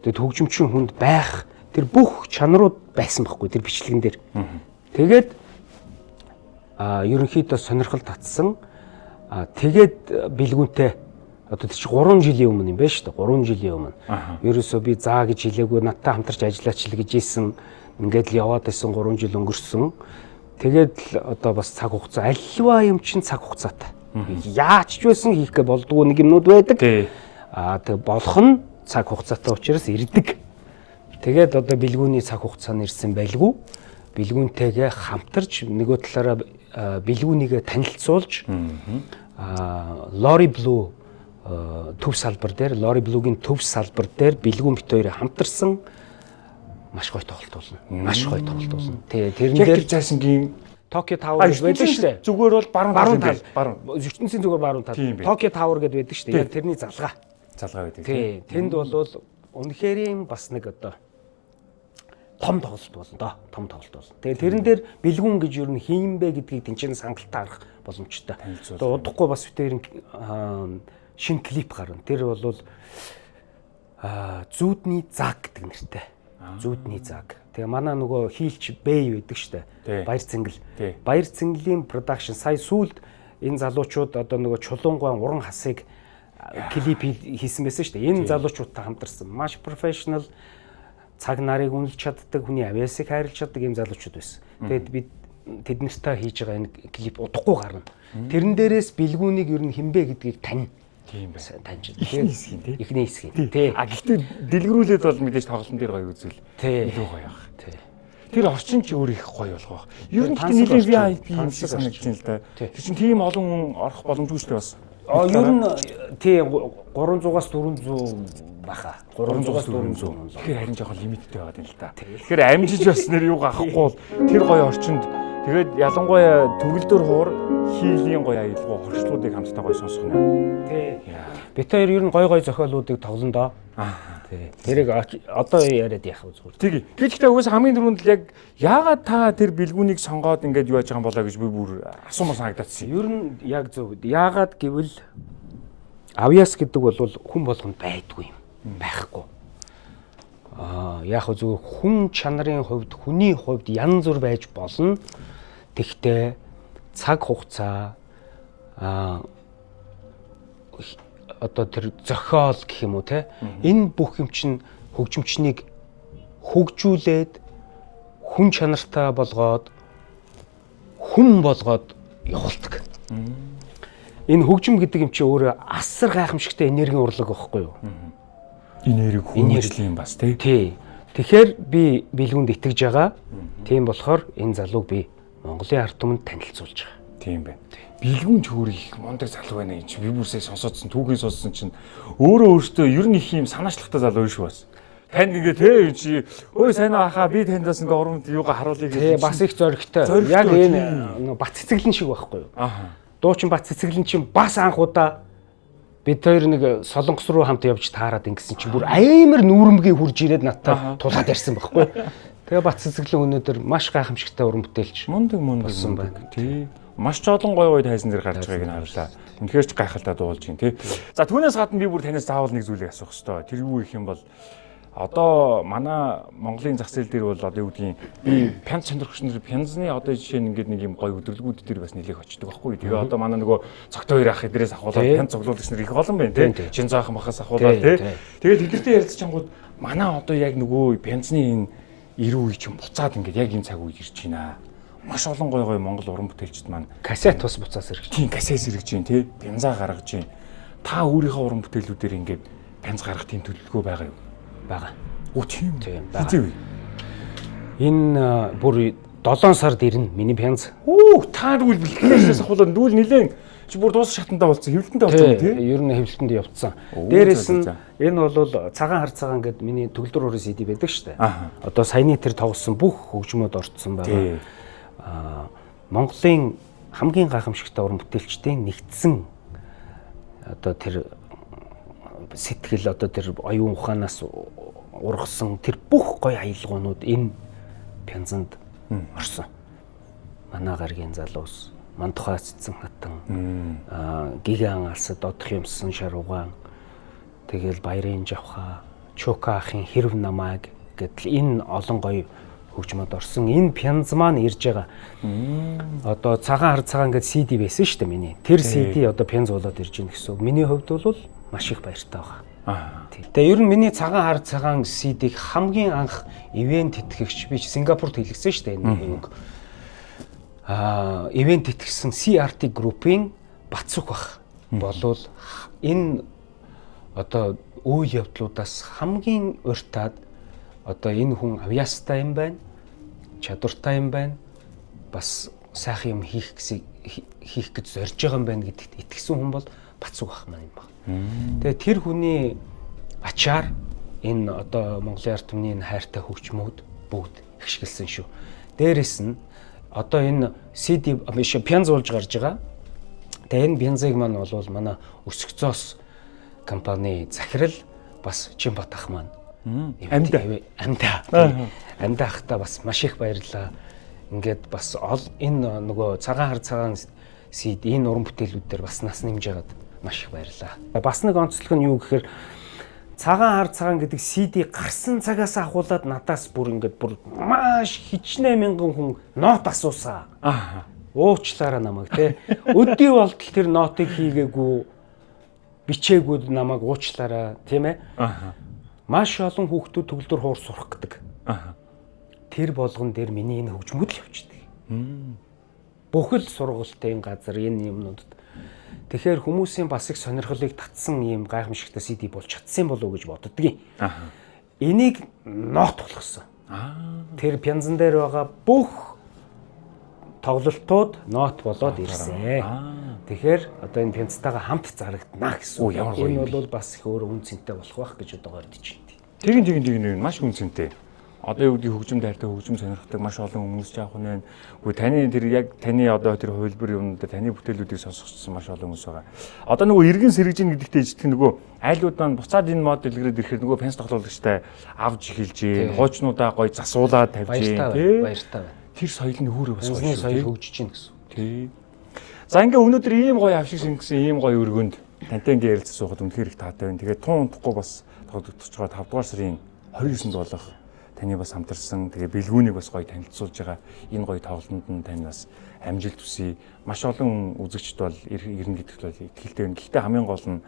Тэгээд хөгжимчин хүнд байх тэр бүх чанарууд байсан байхгүй тэр бичлэгэн дээр. Тэгээд ерөнхийдөө сонирхол татсан. Тэгээд бэлгүүнтэй одоо тийч 3 жилийн өмнө юм байна шүү дээ. 3 жилийн өмнө. Ерөөсөө би заа гэж хэлээгүй надтай хамтарч ажиллаач л гэж ийсэн. Ингээд л яваад байсан 3 жил өнгөрсөн. Тэгээд л одоо бас цаг хугацаа альва юм чин цаг хугацаатай. Яач ч байсан хийх гэ болдгоо нэг юмнууд байдаг. Тэг болох нь цаг хугацаатай учраас ирдэг. Тэгээд одоо бэлгүүний цаг хугацаанд ирсэн байлгүй. Бэлгүүнтэйгээ хамтарч нөгөө талаараа бэлгүүнийгээ танилцуулж Lori Blue төв салбар дээр Lori Blue-гийн төв салбар дээр бэлгүүн бит хоёроо хамтарсан маш гоё тоглолт болно. Маш гоё тоглолт болно. Тэгээ тэрэн дээр Зайсангийн Tokyo Tower гэдэг байдаг шүү дээ. Зүгээр бол баруун тал. ертөнцийн зүгээр баруун тал. Tokyo Tower гэдэг байдаг шүү дээ. Яг тэрний залгаа байдаг. Тий. Тэнд бол үнэхээр бас нэг одоо том тоглолт болно доо. Том тоглолт болно. Тэгээ тэрэн дээр бэлгүүн гэж юу н хийм бэ гэдгийг тэнцэн сангалтаа арах боломжтой. Одоо удахгүй бас битэрийн шинэ клип гарна. Тэр бол зүүдний заг гэдэг нэртэй. Зүүдний заг. Тэгээ манай нөгөө хийлч Бэй байдаг штэ. Баяр цэнгэл. Баяр цэнгэлийн продакшн сая сүүлд энэ залуучууд одоо нөгөө чулуунгуан уран хасыг клип хийсэн байсан штэ. Энэ залуучуудтай хамтарсан. Маш профешнл цаг нарыг үнэлж чаддаг, хүний авиасыг хайрлж чаддаг юм залуучууд байсан. Тэгээд бид тэд нартай хийж байгаа энэ клип удахгүй гарна. Тэрэн дээрээс бэлгүүнийг ер нь хинбэ гэдгийг тань. Тийм байна. Таньж. Ихний хэсгийн тий. Ихний хэсгийн. Тий. А гэхдээ дэлгэрүүлээд бол мэдээж тоглолтын дээр гоё үзвэл Тий. илүү гоё баг. Тий. Тэр орчин ч өөр их гоё болох баг. Ер нь Тансаг гэхдээ нэлээд орчин, VIP юм шиг тансаг санагдаж байна л да. Тий. Тэр чинь тийм олон хүн орох боломжгүй шүү дээ бас. Ер нь тий 300-аас 400 баха. 300-аас 400. Тэгэхээр харин жоохон лимиттэй байгаа юм л да. Тэгэхээр амжиж бас нэр юу гахгүй бол тэр гоё орчинд тэгээд ялангуяа төгөлдөр хуур хийлийн гоё аялал хорчлуудыг хамтдаа гоё сонсох нь. Тий. Бид хоёр ер нь гой зохиолуудыг тоглоно доо. Тий. Тэрийг одоо яриад яах вэ зүгээр. Тэгье. Гэхдээ угсаа хамгийн түрүүнд л яг яагаад та тэр бэлгүүнийг сонгоод ингэж юу яаж байгаа юм болоо гэж би бүр асуумаар санагдчихсан. Ер нь яг зөв. Яагаад гэвэл авьяас гэдэг бол хүн болгонд байдгүй юм. Байхгүй. Яг зөв хүн чанарын хувьд, хүний хувьд янз бүр байж болно. Тэгтээ цаг хугацаа одоо тэр зохиол гэх юм уу те энэ бүх юм чинь хөгжимчнийг хөгжүүлээд хүн чанартай болгоод хүн болгоод явуулдаг. Энэ хөгжим гэдэг юм чи өөрөө асар гайхамшигтай энергийн урлаг байхгүй юу? Энерги хүмүүжлийн бас тий. Тэгэхээр би бэлгүүнд итгэж байгаа. Тийм болохоор энэ залууг би Монголын ард түмэнд танилцуулж байгаа. Тийм байна. Бэлгүүн ч өөр их мундаг залуу байна юм чи. Би бүрсээ сонсоодсон, түүхийг сонссон чинь өөртөө ер нь их юм санаачлагтай залуу шүү бас. Танд ингээ те чи өө сайн ахаа би таньдаас ингээ уран юугаа харуулъя гэж. Бас их зоригтой. Яг энэ бат цэцэглэн шиг байхгүй юу? Дуучин бат цэцэглэн чинь бас анх удаа бид хоёр нэг Солонгос руу хамт явж таарад ингэсэн чинь бүр амар нүүрмгийн хурж ирээд надтай тулаад ярьсан байхгүй. Тэгээ бат цэцэглэн өнөөдөр маш гайхамшигтай уран бүтээлч. Мундаг болсон байна. Тий. Маш ч олон гоё тайзан дээр гарч байгааг нь харлаа. Үнэхээр ч гайхалтай дуулж байна тий. За түүнээс гадна би бүр танаас заавал нэг зүйлийг асуух хэрэгтэй. Тэр юу гэх юм бол одоо манай Монголын зах зээл дээр бол одоо юу гэдгийг би пянз сонирхогч нар пянзны одоо жишээ нь ингээд нэг юм гоё өдөрлгүүд дээр бас нэлээд очдөг байхгүй. Тэгээ одоо манай нөгөө цогтой хоёр ах эдрээс ахуулаад пянз цуглуулагч нар их олон байна тий. Чин заахан бахаас ахуулаад тий. Тэгээд тэдэртэй ярилцчингууд манай одоо яг нөгөө пянзны энэ 90 үе чинь буцаад ингээд яг энэ цаг үед ирж байна. Маш олон гоё Монгол уран бүтээлчд маань касет бас буцаас сэргэж. Тийм касет сэргэж байна тий. Пянзаа гаргаж байна. Та өөрийнхөө уран бүтээлүүдээр ингээд пянз гаргах тийм төлөвлөгөө байгаа юу? Бага. Оо тийм байгаа. Энэ бүр 7 сард ирнэ миний пянз. Та тэгвэл бэлтгэлээс ахуулаад дүүл нилээн чи бүр дуус шатандаа болсон хэвлэлтэндээ болсон тийм. Ер нь хэвлэлтэнд явцсан. Дээрээс нь энэ бол цагаан хар цагаан гэдэг миний төгөлдөр урын CD байдаг шүү дээ. Одоо саяны тэр тоглосон бүх хөгжмөд орцсон байгаа. Монголын хамгийн гайхамшигтай уран бүтээлчдийн нэгдсэн одоо тэр сэтгэл одоо тэр оюун ухаанаас ургасан тэр бүх гоё аялгуунууд энэ пянзанд орсон. Манай гаргийн залуус, Мантухай цэцэн хатан, Гиган алсад одох юмсан шаруугаан, тэгэл Баярын жавха, Чока ахын хэрв намайг гэдэл энэ олон гоё хөгжмөд орсон. Энэ пянз маань ирж байгаа. Одоо цагаан хар цагаан гэдэг CD байсан шүү дээ миний. Тэр CD одоо пянз болоод ирж байна гэсэн үг. Миний хувьд бол маш их баяртай байгаа. Тэгээ ер нь миний цагаан хар цагаан CD-г хамгийн анх ивент тэтгэгч би Сингапурт хэлгэсэн шүү дээ энэ үг. Ивент тэтгэсэн CRT группийн Бацүх бах болвол энэ одоо үйл явдлуудаас хамгийн урьдтаад одоо энэ хүн авьяастай юм байна, чадвартай юм байна, бас сайхан юм хийх гэж зорж байгаа юм байна гэдэгт итгэсэн хүн бол Бацүх бах маань юм байна. Тэгээ тэр хүний ачаар энэ одоо Монголын ард түмний энэ хайртай хөгжмүүд бүгд ихшгэлсэн шүү. Дээрээс нь одоо энэ CD пянз болж гарч байгаа. Тэгээ энэ пянзыг маань бол манай Өсгцоос компани захирал бас Чимбат ах маань амдаа ахта бас маш их баярлаа. Ингээд бас энэ нөгөө цагаан хар цагаан CD энэ уран бүтээлүүдээр бас нас нэмж яагаад маш их баярлаа. Бас нэг онцлог нь юу гэхээр цагаан хар цагаан гэдэг CD гарсан цагаас ахуулаад надаас бүр ингээд бүр маш хичнээн мянган хүн нот асуусан. Уучлаарай намайг те. Өдий болтол тэр нотыг хийгээгүй бичээгүй намайг уучлаарай тийм ээ. Маш олон хүүхдүүд төгөлдөр хуур сурах гэдэг. Тэр болгон дээр миний энэ хөгжмөд л явчихдаг. Бүхэл сургалтын газар энэ юмнуудад. Тэгэхээр хүмүүсийн бас их сонирхлыг татсан ийм гайхамшигтай CD болж чадсан болов уу гэж боддгийн. Энийг нот болгосон. Тэр пянзан дээр байгаа бүх тоглолтууд нот болоод ирсэн. Тэгэхээр одоо энэ пянцтайгаа хамт зарагдана гэсэн. Энэ бол бас их өөр үн цэнтэй болох байх гэж одоо гордож байна. Тэгин маш үн цэнтэй. Одоо юу гэдэг хөгжим дайртай хөгжим сонирхдаг маш олон хүмүүс жаах нь. Үгүй таны тэр яг таны одоо тэр хувилбар юмнууд таны бүтээлүүдийг сонсгоцсон маш олон хүмүүс байгаа. Одоо нөгөө иргэн сэргэж гэдэгтээ ижтгэх нөгөө айлууд маань буцаад энэ мод дэлгэрээд ирэхээр нөгөө пенс тоглоомчтой авж эхэлж, хуучнуудаа гоё засуулаад тавьж, баяртай байна. Тэр соёл нь өөрөө бас гоё соёл хөгжиж гин гэсэн. Тий. За ингээ өнөөдөр ийм гоё авшиг шингэсэн ийм гоё өргөнд тантай ингээ ярилцаж суухад үнэхээр их таатай байна. Тэгээд тун унтахгүй бас тоглогдож байгаа 5 дугаар сарын 29-нд болох таны бас хамтарсан тэгээ бэлгүүнийг бас гоё танилцуулж байгаа энэ гоё тоглолтод нь тань бас амжилт хүсье. Маш олон үзэгчд бол ирнэ гэдэгт бол итгэлтэй байна. Гэхдээ хамгийн гол нь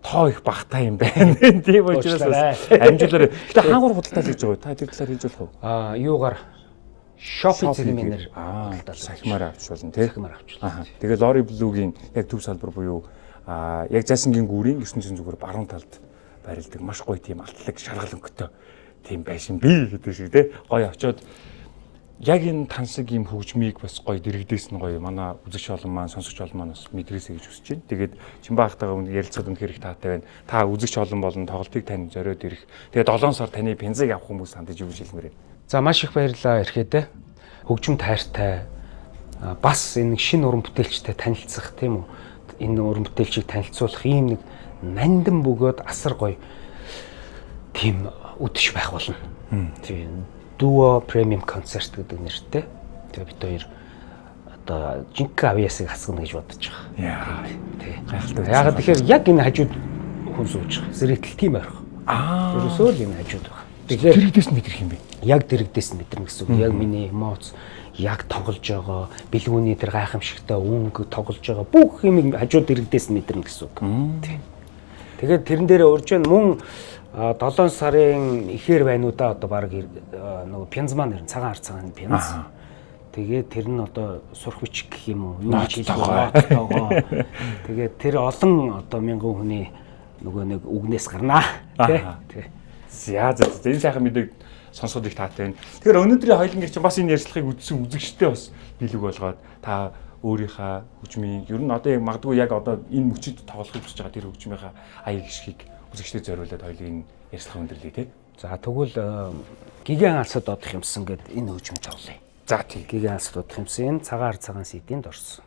тоо их багтаа юм байна. Тийм учраас амжилтаар. Гэхдээ хаагур худалдаа хийж байгаа. Та тэр талаар хийж болох уу? Юугаар Shopee зэрэгмээр сахимаар авч болно тий. Тэгээ Lori Blue-гийн яг төв салбар буюу яг Жасингийн гүүрийн 900 зүгээр баруун талд байрладаг маш гоё тийм алтлаг шаргал өнгөтэй тийм байшин бий гэдэг шиг тий. Гоё очоод яг энэ тансаг юм хөгжмийг бас гоё дэрэгдээс нь гоё манай үзэгч олон маань сонсогч олон маань бас мэдрээсэй гэж хүсэж байна. Тэгээд Чимбаахтайгаа ярилцаад үнэхээр их таатай байна. Та үзэгч олон болон тоглолтыг тань зориод ирэх. Тэгээд 7 сар таны пензыг авах хүмүүс хандаж юу гэж хэлмээр байна. За маш их баярлалаа ирэхэд хөгжим тайртай бас энэ шинэ уран бүтээлчтэй танилцах тийм үү. Энэ уран бүтээлчийг танилцуулах ийм нэг нандин бөгөөд асар гоё тийм үдэш байх болно. Тийм дуо премиум концерт гэдэг нэртэй. Тэгээ бид хоёр одоо жинхэнэ авьяасыг хасгана гэж бодож байгаа. Тий. Яагаад тэгэхээр яг энэ хажууд хүн сууж байгаа. Зэрэгтэл тийм байх. Ерөөсөө л энэ хажууд байна. Тэгэхээр дэрэгдээс нь мэдрэх юм бэ. Яг дэрэгдээс нь мэдэрнэ гэсэн үг. Яг миний эмоц яг тоглож байгаа, бэлгүүний тэр гайхамшигтай өнгө тоглож байгаа бүх юм хажууд дэрэгдээс нь мэдэрнэ гэсэн үг. Тийм. Тэгээд тэрэн дээрээ урьж мөн 7 сарын ихэр байнуудаа одоо баг нөгөө пянз маань нэр цагаан хар цагаан пянз. Тэгээд тэр нь одоо сурах бичиг гэх юм уу? Юу гэж байгаа. Тэгээд тэр олон одоо мянган хүний нөгөө нэг үгнээс гарнаа. Тий. За энэ сайхан мэдээг сонсоход их таатай байна. Тэгэхээр өнөөдрийн хоёулангийн чинь бас энэ ярилцлагыг үзсэн үзэгчтэй бас бэлэг болгоод та өөрийнхөө хөгжмийн ер нь одоо яг магадгүй яг одоо энэ мөчид тоглохыг хүсэж байгаа тэр хөгжмийнхаа аяг гişгийг үзэгчдэд зориулаад хоёулын ярилцлага өндөрлөе тий. За тэгвэл гигэн алсад одох юмсан гэд энэ хөгжмөд тоглоё. За тий. Гигэн алсад одох юмсан энэ цагаан цагаан CD-нд орсон.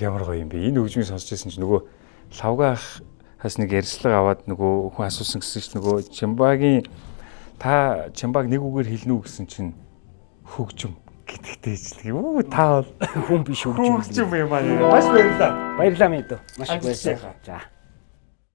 Ямар гоё юм бэ? Энэ хөгжмийг сонсч байсан чинь нөгөө лавгаас нэг ярьцлага аваад нөгөө хүн асуусан гэсэн чинь нөгөө Чимбагийн та Чимбаг нэг үгээр хэлнэ үү гэсэн чинь хөгжим гэдэгтэй ижлэг. Юу та бол хүн биш хөгжим. хөгжим юм аа. Маш баярлалаа. Баярлалаа мэдээ. Маш их Ажиллаж баярлалаа. За.